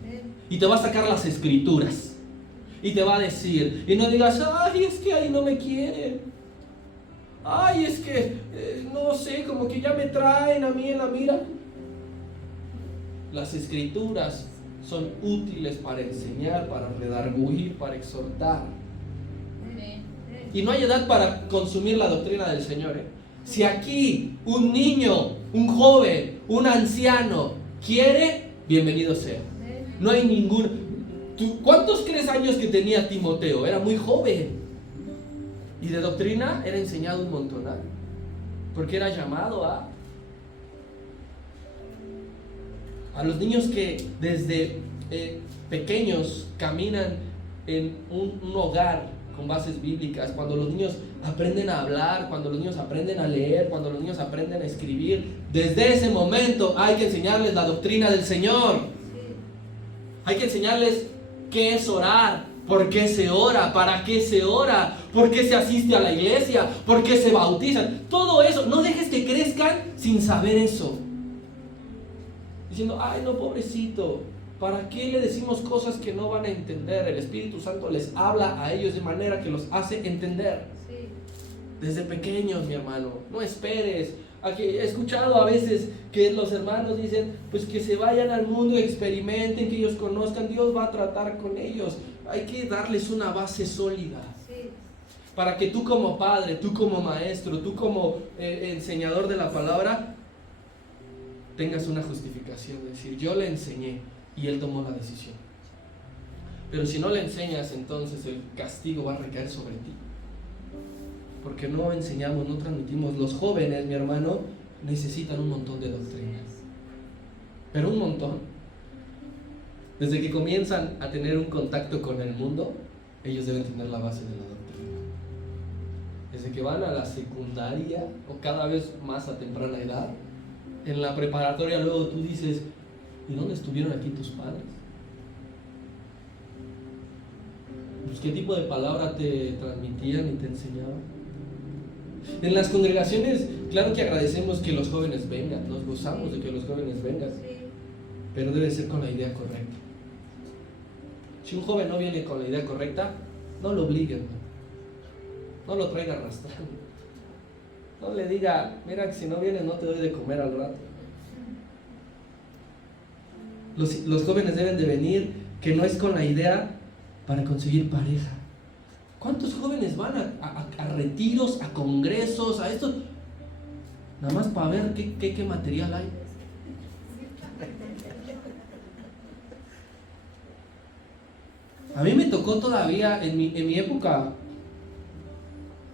Y te va a sacar las escrituras. Y te va a decir. Y no digas, ay, es que ahí no me quieren. Ay, es que, no sé, como que ya me traen a mí en la mira. Las escrituras son útiles para enseñar, para redarguir, para exhortar. Y no hay edad para consumir la doctrina del Señor. Si aquí un niño, un joven, un anciano quiere, bienvenido sea. No hay ningún... ¿Cuántos crees años que tenía Timoteo? Era muy joven. Y de doctrina era enseñado un montón, ¿eh? Porque era llamado a los niños que desde pequeños caminan en un hogar con bases bíblicas. Cuando los niños aprenden a hablar, cuando los niños aprenden a leer, cuando los niños aprenden a escribir, desde ese momento hay que enseñarles la doctrina del Señor. Hay que enseñarles qué es orar. ¿Por qué se ora? ¿Para qué se ora? ¿Por qué se asiste a la iglesia? ¿Por qué se bautizan? Todo eso, no dejes que crezcan sin saber eso. Diciendo, ay no, pobrecito, ¿para qué le decimos cosas que no van a entender? El Espíritu Santo les habla a ellos de manera que los hace entender. Sí. Desde pequeños, mi hermano, no esperes. Aquí he escuchado a veces que los hermanos dicen, pues que se vayan al mundo, experimenten, que ellos conozcan, Dios va a tratar con ellos. Hay que darles una base sólida. Sí. Para que tú como padre, tú como maestro, tú como enseñador de la palabra, tengas una justificación. Es decir, yo le enseñé y él tomó la decisión. Pero si no le enseñas, entonces el castigo va a recaer sobre ti. Porque no enseñamos, no transmitimos. Los jóvenes, mi hermano, necesitan un montón de doctrinas. Pero un montón. Desde que comienzan a tener un contacto con el mundo, ellos deben tener la base de la doctrina. Desde que van a la secundaria, o cada vez más a temprana edad, en la preparatoria luego tú dices, ¿y dónde estuvieron aquí tus padres? Pues, ¿qué tipo de palabra te transmitían y te enseñaban? En las congregaciones, claro que agradecemos que los jóvenes vengan, nos gozamos de que los jóvenes vengan, pero debe ser con la idea correcta. Si un joven no viene con la idea correcta, no lo obliguen, no lo traiga arrastrando, no le diga, mira que si no vienes no te doy de comer al rato. Los jóvenes deben de venir, que no es con la idea para conseguir pareja. ¿Cuántos jóvenes van a retiros, a congresos, a esto? Nada más para ver qué material hay. A mí me tocó todavía en mi época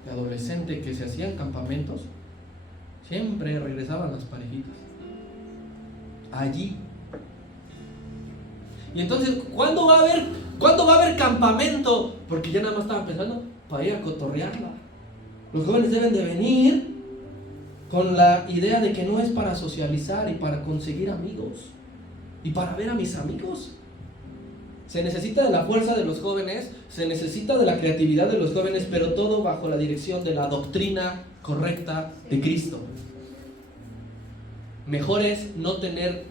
de adolescente que se hacían campamentos Siempre regresaban las parejitas. Allí. Y entonces, ¿cuándo va a haber campamento? Porque ya nada más estaban pensando para ir a cotorrearla. Los jóvenes deben de venir con la idea de que no es para socializar y para conseguir amigos y para ver a mis amigos. Se necesita de la fuerza de los jóvenes, se necesita de la creatividad de los jóvenes, pero todo bajo la dirección de la doctrina correcta de Cristo. Mejor es no tener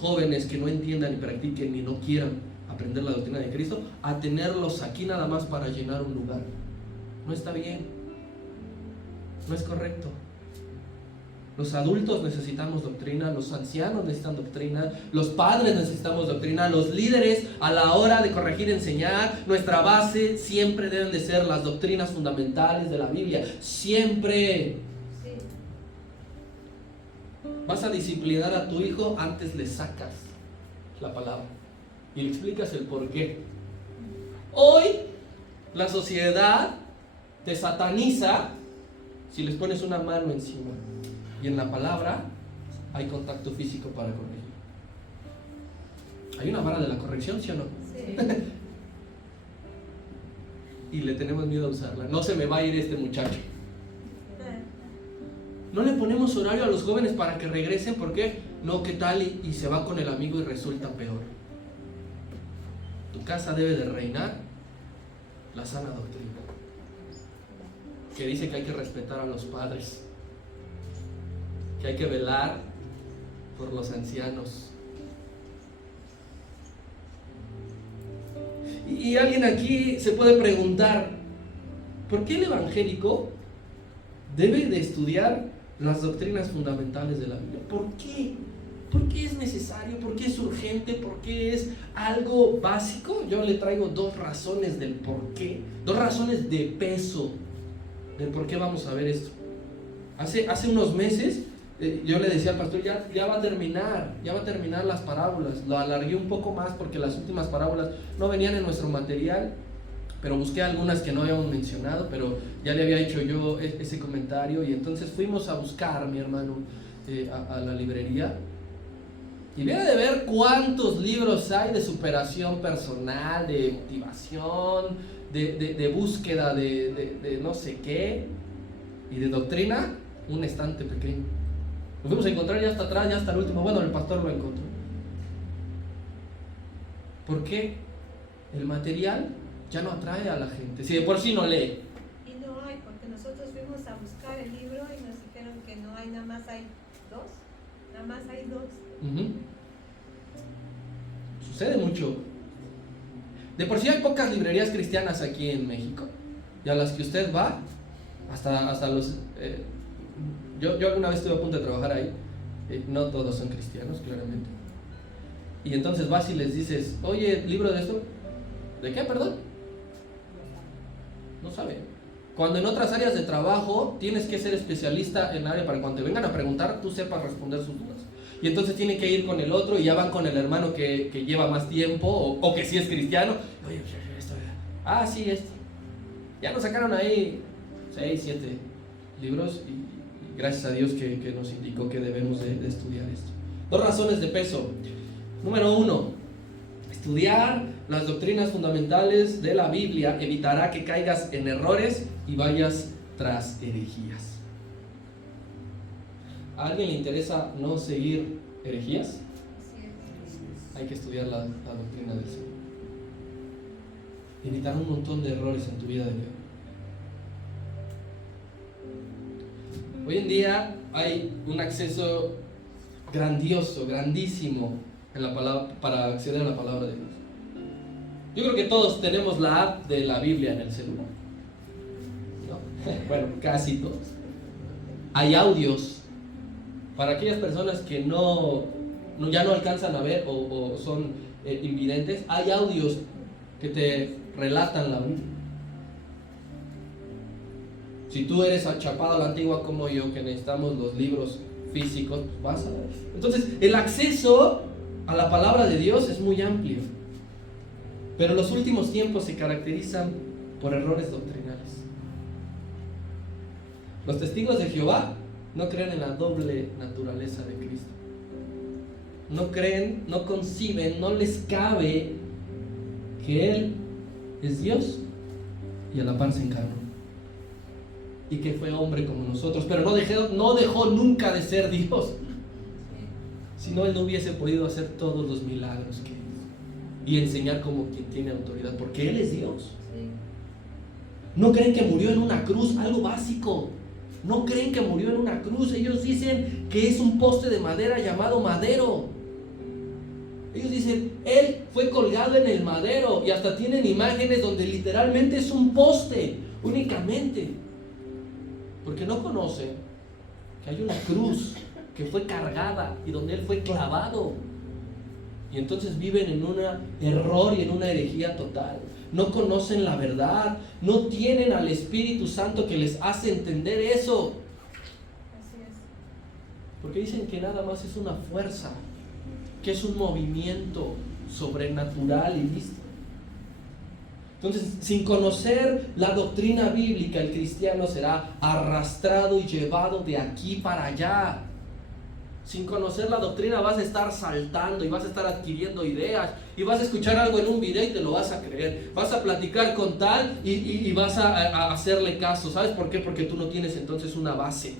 jóvenes que no entiendan, ni practiquen, ni no quieran aprender la doctrina de Cristo, a tenerlos aquí nada más para llenar un lugar. No está bien, no es correcto. Los adultos necesitamos doctrina, los ancianos necesitan doctrina, los padres necesitamos doctrina, los líderes a la hora de corregir y enseñar, nuestra base siempre deben de ser las doctrinas fundamentales de la Biblia. Siempre. Vas a disciplinar a tu hijo, antes le sacas la palabra y le explicas el por qué. Hoy la sociedad te sataniza si les pones una mano encima. Y en la palabra hay contacto físico para corregir. ¿Hay una vara de la corrección, sí o no? Sí. Y le tenemos miedo a usarla. No se me va a ir este muchacho. No le ponemos horario a los jóvenes para que regresen. ¿Por qué? No, ¿qué tal? Y se va con el amigo y resulta peor. Tu casa debe de reinar la sana doctrina, que dice que hay que respetar a los padres, que hay que velar por los ancianos. Y alguien aquí se puede preguntar, ¿por qué el evangélico debe de estudiar las doctrinas fundamentales de la Biblia? ¿Por qué? ¿Por qué es necesario? ¿Por qué es urgente? ¿Por qué es algo básico? Yo le traigo dos razones del por qué, dos razones de peso del por qué vamos a ver esto. Hace unos meses yo le decía al pastor, ya va a terminar las parábolas. Lo alargué un poco más porque las últimas parábolas no venían en nuestro material, pero busqué algunas que no habíamos mencionado, pero ya le había hecho yo ese comentario. Y entonces fuimos a buscar, mi hermano, a la librería, y viene de ver cuántos libros hay de superación personal, de motivación, de búsqueda de no sé qué, y de doctrina, un estante pequeño. Nos fuimos a encontrar ya hasta atrás, ya hasta el último. Bueno, el pastor lo encontró. ¿Por qué? El material ya no atrae a la gente, si de por sí no lee. Y no hay, porque nosotros fuimos a buscar el libro y nos dijeron que no hay, nada más hay dos. Nada más hay dos. Sucede mucho. De por sí hay pocas librerías cristianas aquí en México, y a las que usted va, hasta los... Yo alguna vez estuve a punto de trabajar ahí. No todos son cristianos, claramente. Y entonces vas y les dices, oye, ¿libro de esto? ¿De qué, perdón? No sabe. Cuando en otras áreas de trabajo tienes que ser especialista en área para cuando te vengan a preguntar, tú sepas responder sus dudas. Y entonces tienen que ir con el otro y ya van con el hermano que lleva más tiempo o que sí es cristiano. Oye, esto, sí, esto. Ya nos sacaron ahí 6, 7 libros y gracias a Dios que nos indicó que debemos de estudiar esto. Dos razones de peso. Número 1, estudiar las doctrinas fundamentales de la Biblia evitará que caigas en errores y vayas tras herejías. ¿A alguien le interesa no seguir herejías? Hay que estudiar la doctrina del Señor. Evitar un montón de errores en tu vida de fe. Hoy en día hay un acceso grandioso, grandísimo en la palabra, para acceder a la palabra de Dios. Yo creo que todos tenemos la app de la Biblia en el celular, ¿no? Bueno, casi todos. Hay audios para aquellas personas que ya no alcanzan a ver o son invidentes. Hay audios que te relatan la Biblia. Si tú eres achapado a la antigua como yo, que necesitamos los libros físicos, vas a ver. Entonces, el acceso a la palabra de Dios es muy amplio. Pero los últimos tiempos se caracterizan por errores doctrinales. Los testigos de Jehová No creen en la doble naturaleza de Cristo. No creen, no conciben, no les cabe que Él es Dios y a la par se encarnó. Y que fue hombre como nosotros, pero no dejó nunca de ser Dios. Si no, Él no hubiese podido hacer todos los milagros que hizo y enseñar como quien tiene autoridad, porque Él es Dios. No creen que murió en una cruz, algo básico. No creen que murió en una cruz. Ellos dicen que es un poste de madera llamado madero. Ellos dicen, Él fue colgado en el madero, y hasta tienen imágenes donde literalmente es un poste, únicamente. Porque no conocen que hay una cruz que fue cargada y donde Él fue clavado. Y entonces viven en un error y en una herejía total. No conocen la verdad, no tienen al Espíritu Santo que les hace entender eso. Así es. Porque dicen que nada más es una fuerza, que es un movimiento sobrenatural y listo. Entonces, sin conocer la doctrina bíblica, el cristiano será arrastrado y llevado de aquí para allá. Sin conocer la doctrina vas a estar saltando y vas a estar adquiriendo ideas y vas a escuchar algo en un video y te lo vas a creer. Vas a platicar con tal y vas a hacerle caso. ¿Sabes por qué? Porque tú no tienes entonces una base.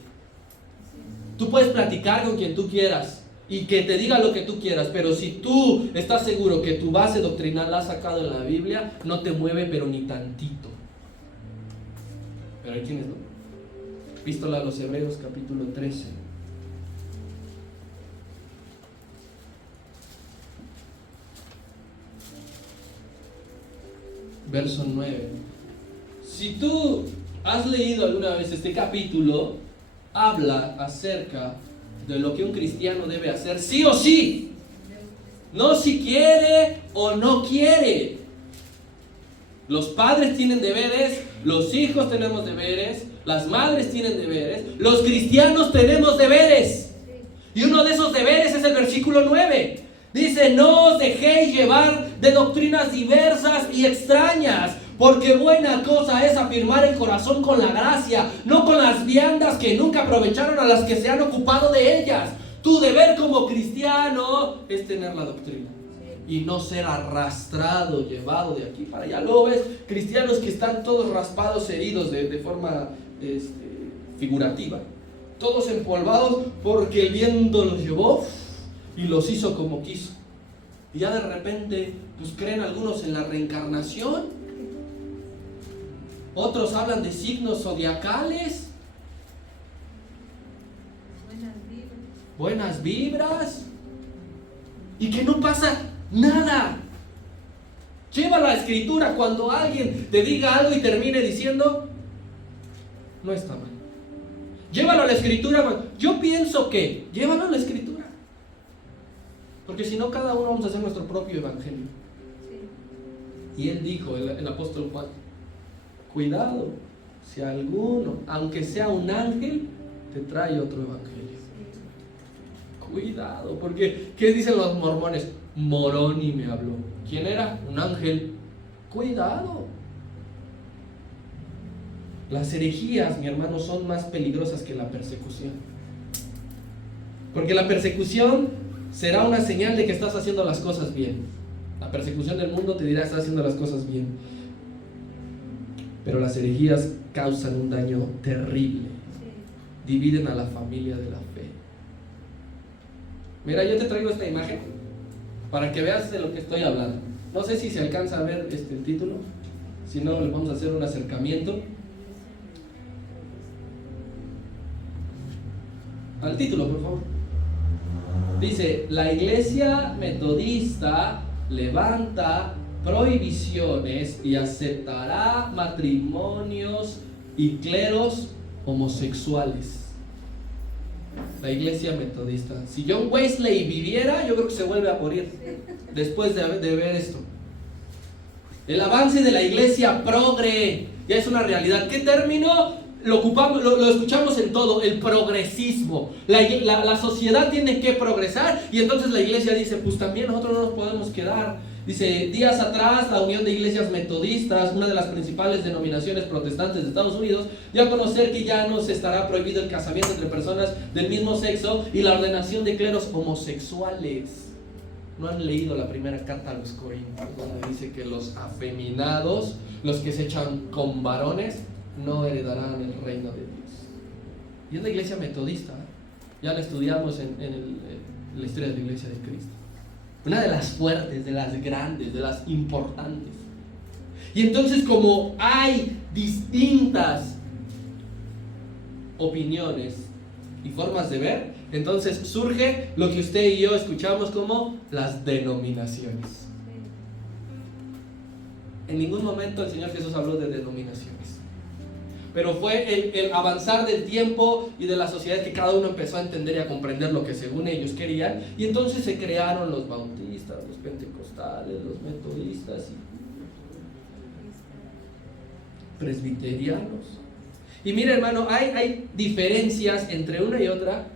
Tú puedes platicar con quien tú quieras y que te diga lo que tú quieras, pero si tú estás seguro que tu base doctrinal la has sacado en la Biblia, no te mueve pero ni tantito. Pero hay quienes no. Epístola a los Hebreos, capítulo 13. Verso 9. Si tú has leído alguna vez este capítulo, habla acerca de lo que un cristiano debe hacer sí o sí. No si quiere o no quiere. Los padres tienen deberes, los hijos tenemos deberes, las madres tienen deberes, los cristianos tenemos deberes. Y uno de esos deberes es el versículo 9. Dice, no os dejéis llevar de doctrinas diversas y extrañas, porque buena cosa es afirmar el corazón con la gracia, no con las viandas que nunca aprovecharon a las que se han ocupado de ellas. Tu deber como cristiano es tener la doctrina y no ser arrastrado, llevado de aquí para allá. Luego ves cristianos que están todos raspados, heridos de forma figurativa, todos empolvados porque el viento los llevó y los hizo como quiso. Y ya de repente pues creen algunos en la reencarnación, otros hablan de signos zodiacales, buenas vibras, y que no pasa nada. Lleva la escritura cuando alguien te diga algo y termine diciendo no está mal. Llévalo a la escritura. Yo pienso que llévalo a la escritura. Porque si no, cada uno vamos a hacer nuestro propio evangelio. Sí. Y él dijo, el apóstol Juan, cuidado, si alguno, aunque sea un ángel, te trae otro evangelio. Sí. Cuidado, porque ¿qué dicen los mormones? Moroni me habló. ¿Quién era? Un ángel. Cuidado. Las herejías, mi hermano, son más peligrosas que la persecución. Porque la persecución será una señal de que estás haciendo las cosas bien. La persecución del mundo te dirá que estás haciendo las cosas bien. Pero las herejías causan un daño terrible. Dividen a la familia de la fe. Mira, yo te traigo esta imagen para que veas de lo que estoy hablando. No sé si se alcanza a ver el título. Si no, le vamos a hacer un acercamiento al título, por favor. Dice, la Iglesia Metodista levanta prohibiciones y aceptará matrimonios y cleros homosexuales. La Iglesia Metodista. Si John Wesley viviera, yo creo que se vuelve a morir después de ver esto. El avance de la Iglesia progre ya es una realidad. ¿Qué término? Lo escuchamos en todo, el progresismo. La sociedad tiene que progresar y entonces la iglesia dice, pues también nosotros no nos podemos quedar Dice, días atrás la Unión de Iglesias Metodistas, una de las principales denominaciones protestantes de Estados Unidos, dio a conocer que ya no se estará prohibido el casamiento entre personas del mismo sexo y la ordenación de cleros homosexuales. ¿No han leído la primera carta a los Corintios, donde dice que los afeminados, los que se echan con varones, no heredarán el reino de Dios? Y es la iglesia metodista, ya la estudiamos en la historia de la iglesia de Cristo. Una de las fuertes, de las grandes, de las importantes. Y entonces, como hay distintas opiniones y formas de ver, entonces surge lo que usted y yo escuchamos como las denominaciones. En ningún momento el Señor Jesús habló de denominaciones, pero fue el avanzar del tiempo y de la sociedad que cada uno empezó a entender y a comprender lo que según ellos querían, y entonces se crearon los bautistas, los pentecostales, los metodistas y presbiterianos. Y mire, hermano, hay diferencias entre una y otra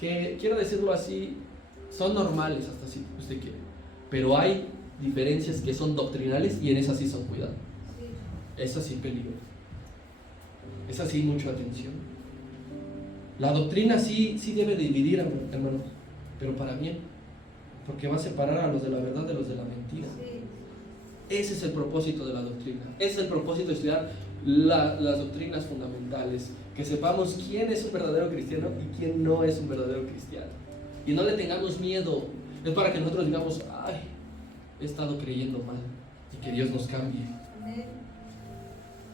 que, quiero decirlo así, son normales hasta si usted quiere, pero hay diferencias que son doctrinales y en esas sí son cuidado. Esas sí peligro. Esas sí mucha atención. La doctrina sí debe dividir, hermanos, pero para bien, porque va a separar a los de la verdad de los de la mentira. Ese es el propósito de la doctrina. Ese es el propósito de estudiar las doctrinas fundamentales, que sepamos quién es un verdadero cristiano y quién no es un verdadero cristiano, y no le tengamos miedo. Es para que nosotros digamos, ay, he estado creyendo mal, y que Dios nos cambie.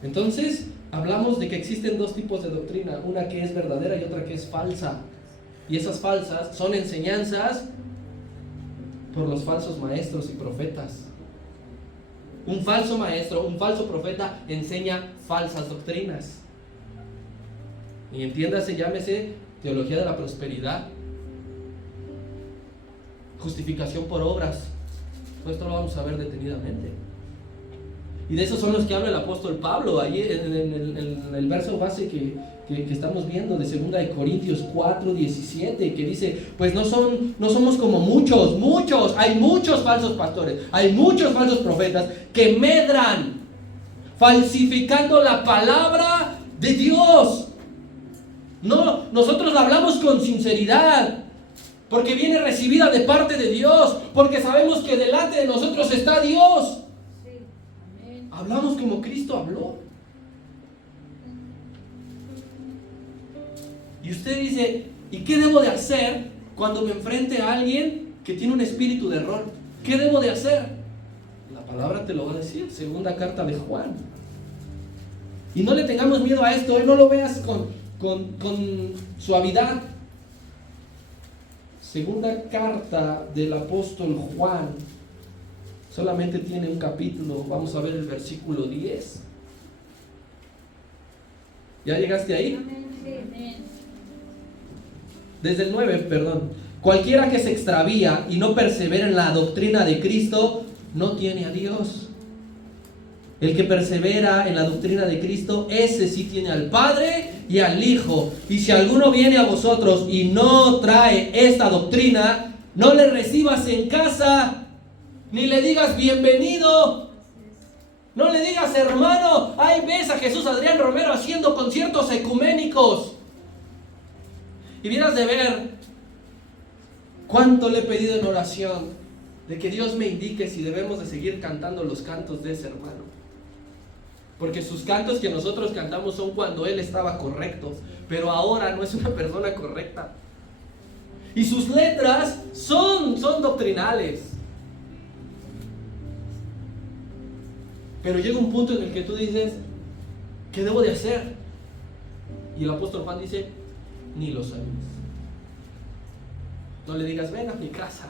Entonces hablamos de que existen dos tipos de doctrina, una que es verdadera y otra que es falsa, y esas falsas son enseñanzas por los falsos maestros y profetas. Un falso maestro, un falso profeta enseña falsas doctrinas. Y entiéndase, llámese teología de la prosperidad, justificación por obras. Esto lo vamos a ver detenidamente. Y de esos son los que habla el apóstol Pablo, ahí en el verso base que estamos viendo de 2 de Corintios 4:17, que dice, pues no somos como muchos, hay muchos falsos pastores, hay muchos falsos profetas que medran, falsificando la palabra de Dios. No, nosotros la hablamos con sinceridad, porque viene recibida de parte de Dios, porque sabemos que delante de nosotros está Dios. Hablamos como Cristo habló. Y usted dice, ¿y qué debo de hacer cuando me enfrente a alguien que tiene un espíritu de error? ¿Qué debo de hacer? La palabra te lo va a decir, segunda carta de Juan. Y no le tengamos miedo a esto, no lo veas con suavidad. Segunda carta del apóstol Juan, solamente tiene un capítulo. Vamos a ver el versículo 10. ¿Ya llegaste ahí? Desde el 9, perdón. Cualquiera que se extravía y no persevera en la doctrina de Cristo, no tiene a Dios. El que persevera en la doctrina de Cristo, ese sí tiene al Padre y al Hijo. Y si alguno viene a vosotros y no trae esta doctrina, no le recibas en casa, ni le digas bienvenido. No le digas hermano. Ahí ves a Jesús Adrián Romero haciendo conciertos ecuménicos. Y vienes de ver cuánto le he pedido en oración de que Dios me indique si debemos de seguir cantando los cantos de ese hermano. Porque sus cantos que nosotros cantamos son cuando él estaba correcto, pero ahora no es una persona correcta. Y sus letras son doctrinales. Pero llega un punto en el que tú dices, ¿qué debo de hacer? Y el apóstol Juan dice, ni lo sabes. No le digas, ven a mi casa.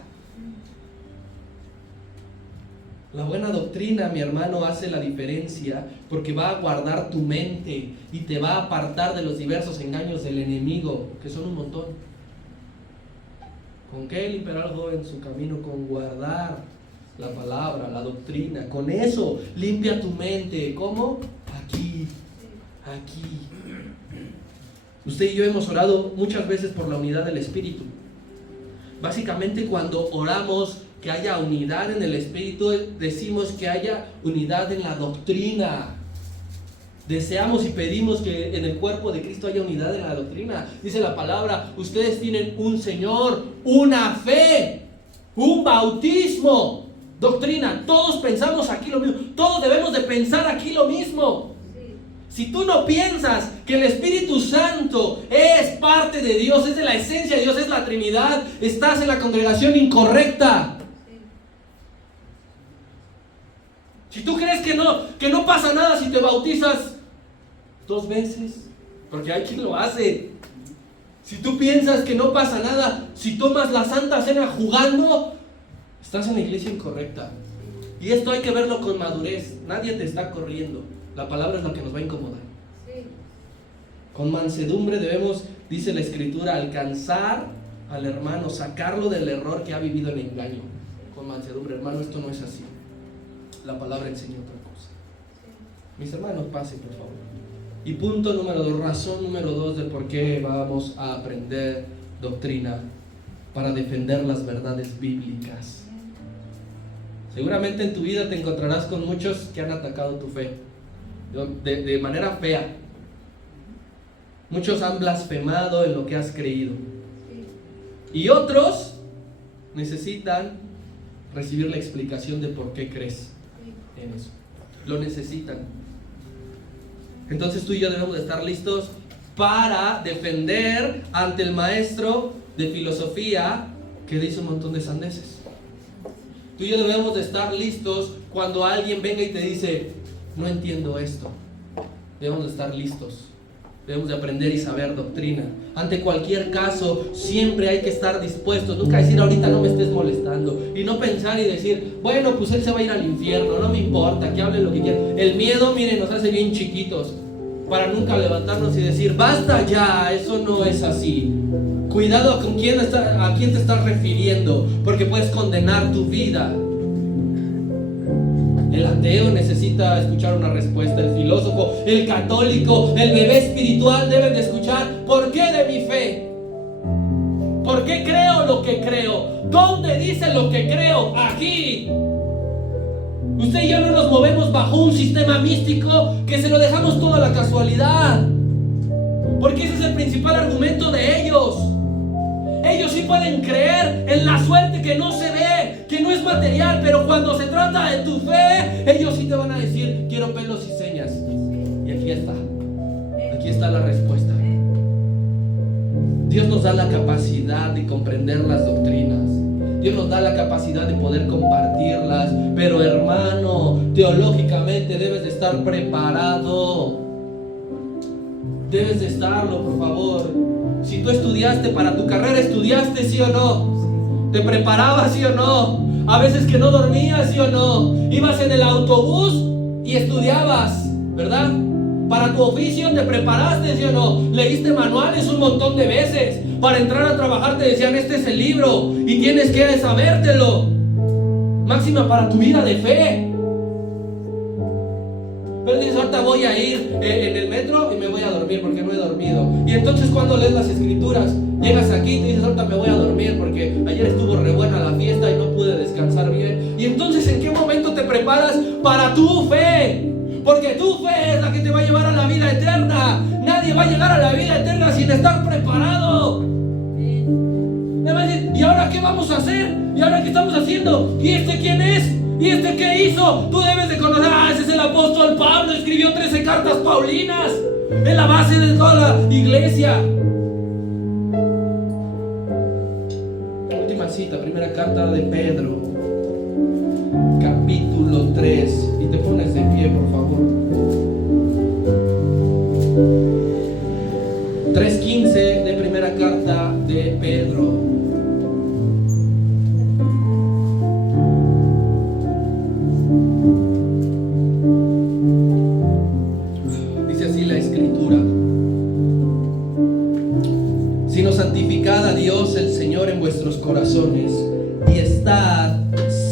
La buena doctrina, mi hermano, hace la diferencia, porque va a guardar tu mente y te va a apartar de los diversos engaños del enemigo, que son un montón. ¿Con qué limpiará el joven su camino? Con guardar la palabra, la doctrina. Con eso limpia tu mente. ¿Cómo? Aquí. Usted y yo hemos orado muchas veces por la unidad del Espíritu. Básicamente, cuando oramos que haya unidad en el Espíritu, decimos que haya unidad en la doctrina. Deseamos y pedimos que en el cuerpo de Cristo haya unidad en la doctrina. Dice la palabra, ustedes tienen un Señor, una fe, un bautismo, doctrina. Todos pensamos aquí lo mismo, todos debemos de pensar aquí lo mismo. Si tú no piensas que el Espíritu Santo es parte de Dios, es de la esencia de Dios, es la Trinidad, estás en la congregación incorrecta. Si tú crees que no pasa nada si te bautizas 2 veces, porque hay quien lo hace. Si tú piensas que no pasa nada si tomas la Santa Cena jugando, estás en la iglesia incorrecta. Y esto hay que verlo con madurez. Nadie te está corriendo. La palabra es lo que nos va a incomodar. Sí. Con mansedumbre debemos, dice la Escritura, alcanzar al hermano, sacarlo del error que ha vivido en engaño. Con mansedumbre, hermano, esto no es así. La palabra enseña otra cosa. Sí. Mis hermanos, pasen por favor. Y punto número 2, razón número 2 de por qué vamos a aprender doctrina, para defender las verdades bíblicas. Seguramente en tu vida te encontrarás con muchos que han atacado tu fe de manera fea. Muchos han blasfemado en lo que has creído. Y otros necesitan recibir la explicación de por qué crees en eso. Lo necesitan. Entonces tú y yo debemos de estar listos para defender ante el maestro de filosofía que dice un montón de sandeces. Tú y yo debemos de estar listos cuando alguien venga y te dice, no entiendo esto. Debemos de estar listos. Debemos de aprender y saber doctrina. Ante cualquier caso, siempre hay que estar dispuestos. Nunca decir, ahorita no me estés molestando. Y no pensar y decir, bueno, pues él se va a ir al infierno, no me importa, que hable lo que quiera. El miedo, miren, nos hace bien chiquitos, para nunca levantarnos y decir, basta ya, eso no es así. Cuidado a quién te estás refiriendo, porque puedes condenar tu vida. El ateo necesita escuchar una respuesta, el filósofo, el católico, el bebé espiritual deben de escuchar, ¿por qué de mi fe? ¿Por qué creo lo que creo? ¿Dónde dice lo que creo? Aquí. Usted y yo no nos movemos bajo un sistema místico que se lo dejamos toda la casualidad, porque ese es el principal argumento de ellos. Ellos sí pueden creer en la suerte que no se ve, que no es material, pero cuando se trata de tu fe, ellos sí te van a decir, quiero pelos y señas. Y aquí está la respuesta. Dios nos da la capacidad de comprender las doctrinas. Dios nos da la capacidad de poder compartirlas, pero hermano, teológicamente debes de estar preparado. Debes de estarlo, por favor. Si tú estudiaste para tu carrera, ¿estudiaste sí o no? ¿Te preparabas sí o no? A veces que no dormías sí o no. Ibas en el autobús y estudiabas, ¿verdad? Para tu oficio te preparaste sí o no. Leíste manuales un montón de veces. Para entrar a trabajar te decían, este es el libro y tienes que sabértelo. Máxima para tu vida de fe. Pero dices, ahorita voy a ir en el metro y me voy a dormir porque no he dormido. Y entonces cuando lees las escrituras, llegas aquí y te dices, ahorita me voy a dormir porque ayer estuvo re buena la fiesta y no pude descansar bien. Y entonces, ¿en qué momento te preparas para tu fe? Porque tu fe es la que te va a llevar a la vida eterna. Nadie va a llegar a la vida eterna sin estar preparado. Me va a decir, ¿y ahora qué vamos a hacer? ¿Y ahora qué estamos haciendo? ¿Y este quién es? ¿Y este qué hizo? Tú debes de conocer, ese es el apóstol Pablo, escribió 13 cartas paulinas, es la base de toda la iglesia. Última cita, primera carta de Pedro, capítulo 3, y te pones de pie, por favor. 3:15 de primera carta de Pedro. Santificad a Dios el Señor en vuestros corazones y estad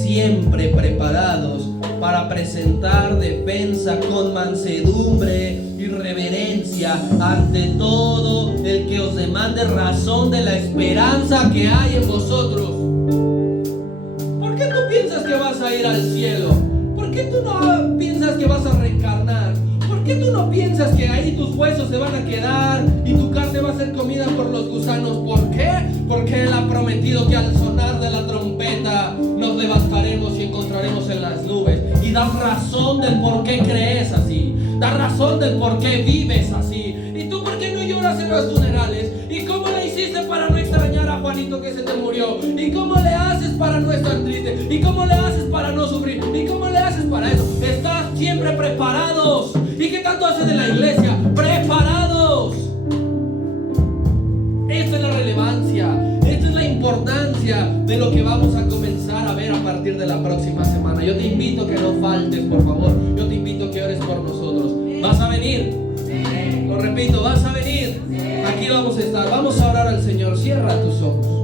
siempre preparados para presentar defensa con mansedumbre y reverencia ante todo el que os demande razón de la esperanza que hay en vosotros. ¿Por qué ir al cielo? ¿Por qué tú no piensas que vas a reencarnar? ¿Por qué tú no piensas que ahí tus huesos se van a quedar y tu carne va a ser comida por los gusanos? ¿Por qué? Porque Él ha prometido que al sonar de la trompeta nos levantaremos y encontraremos en las nubes. Y da razón del por qué crees así. Da razón del por qué vives así. ¿Y tú por qué no lloras en los funerales? ¿Y cómo le hiciste para no extrañar a Juanito que se te murió? ¿Y cómo le haces para no estar triste? ¿Y cómo le haces para no sufrir? ¿Y cómo le haces para eso? Estás siempre preparados. ¿Y qué tanto haces de la iglesia? ¡Preparados! Esta es la relevancia, esta es la importancia de lo que vamos a comenzar a ver a partir de la próxima semana. Yo te invito a que no faltes, por favor. Yo te invito a que ores por nosotros. ¿Vas a venir? Lo repito, ¿vas a venir? Aquí vamos a estar. Vamos a orar al Señor. Cierra tus ojos.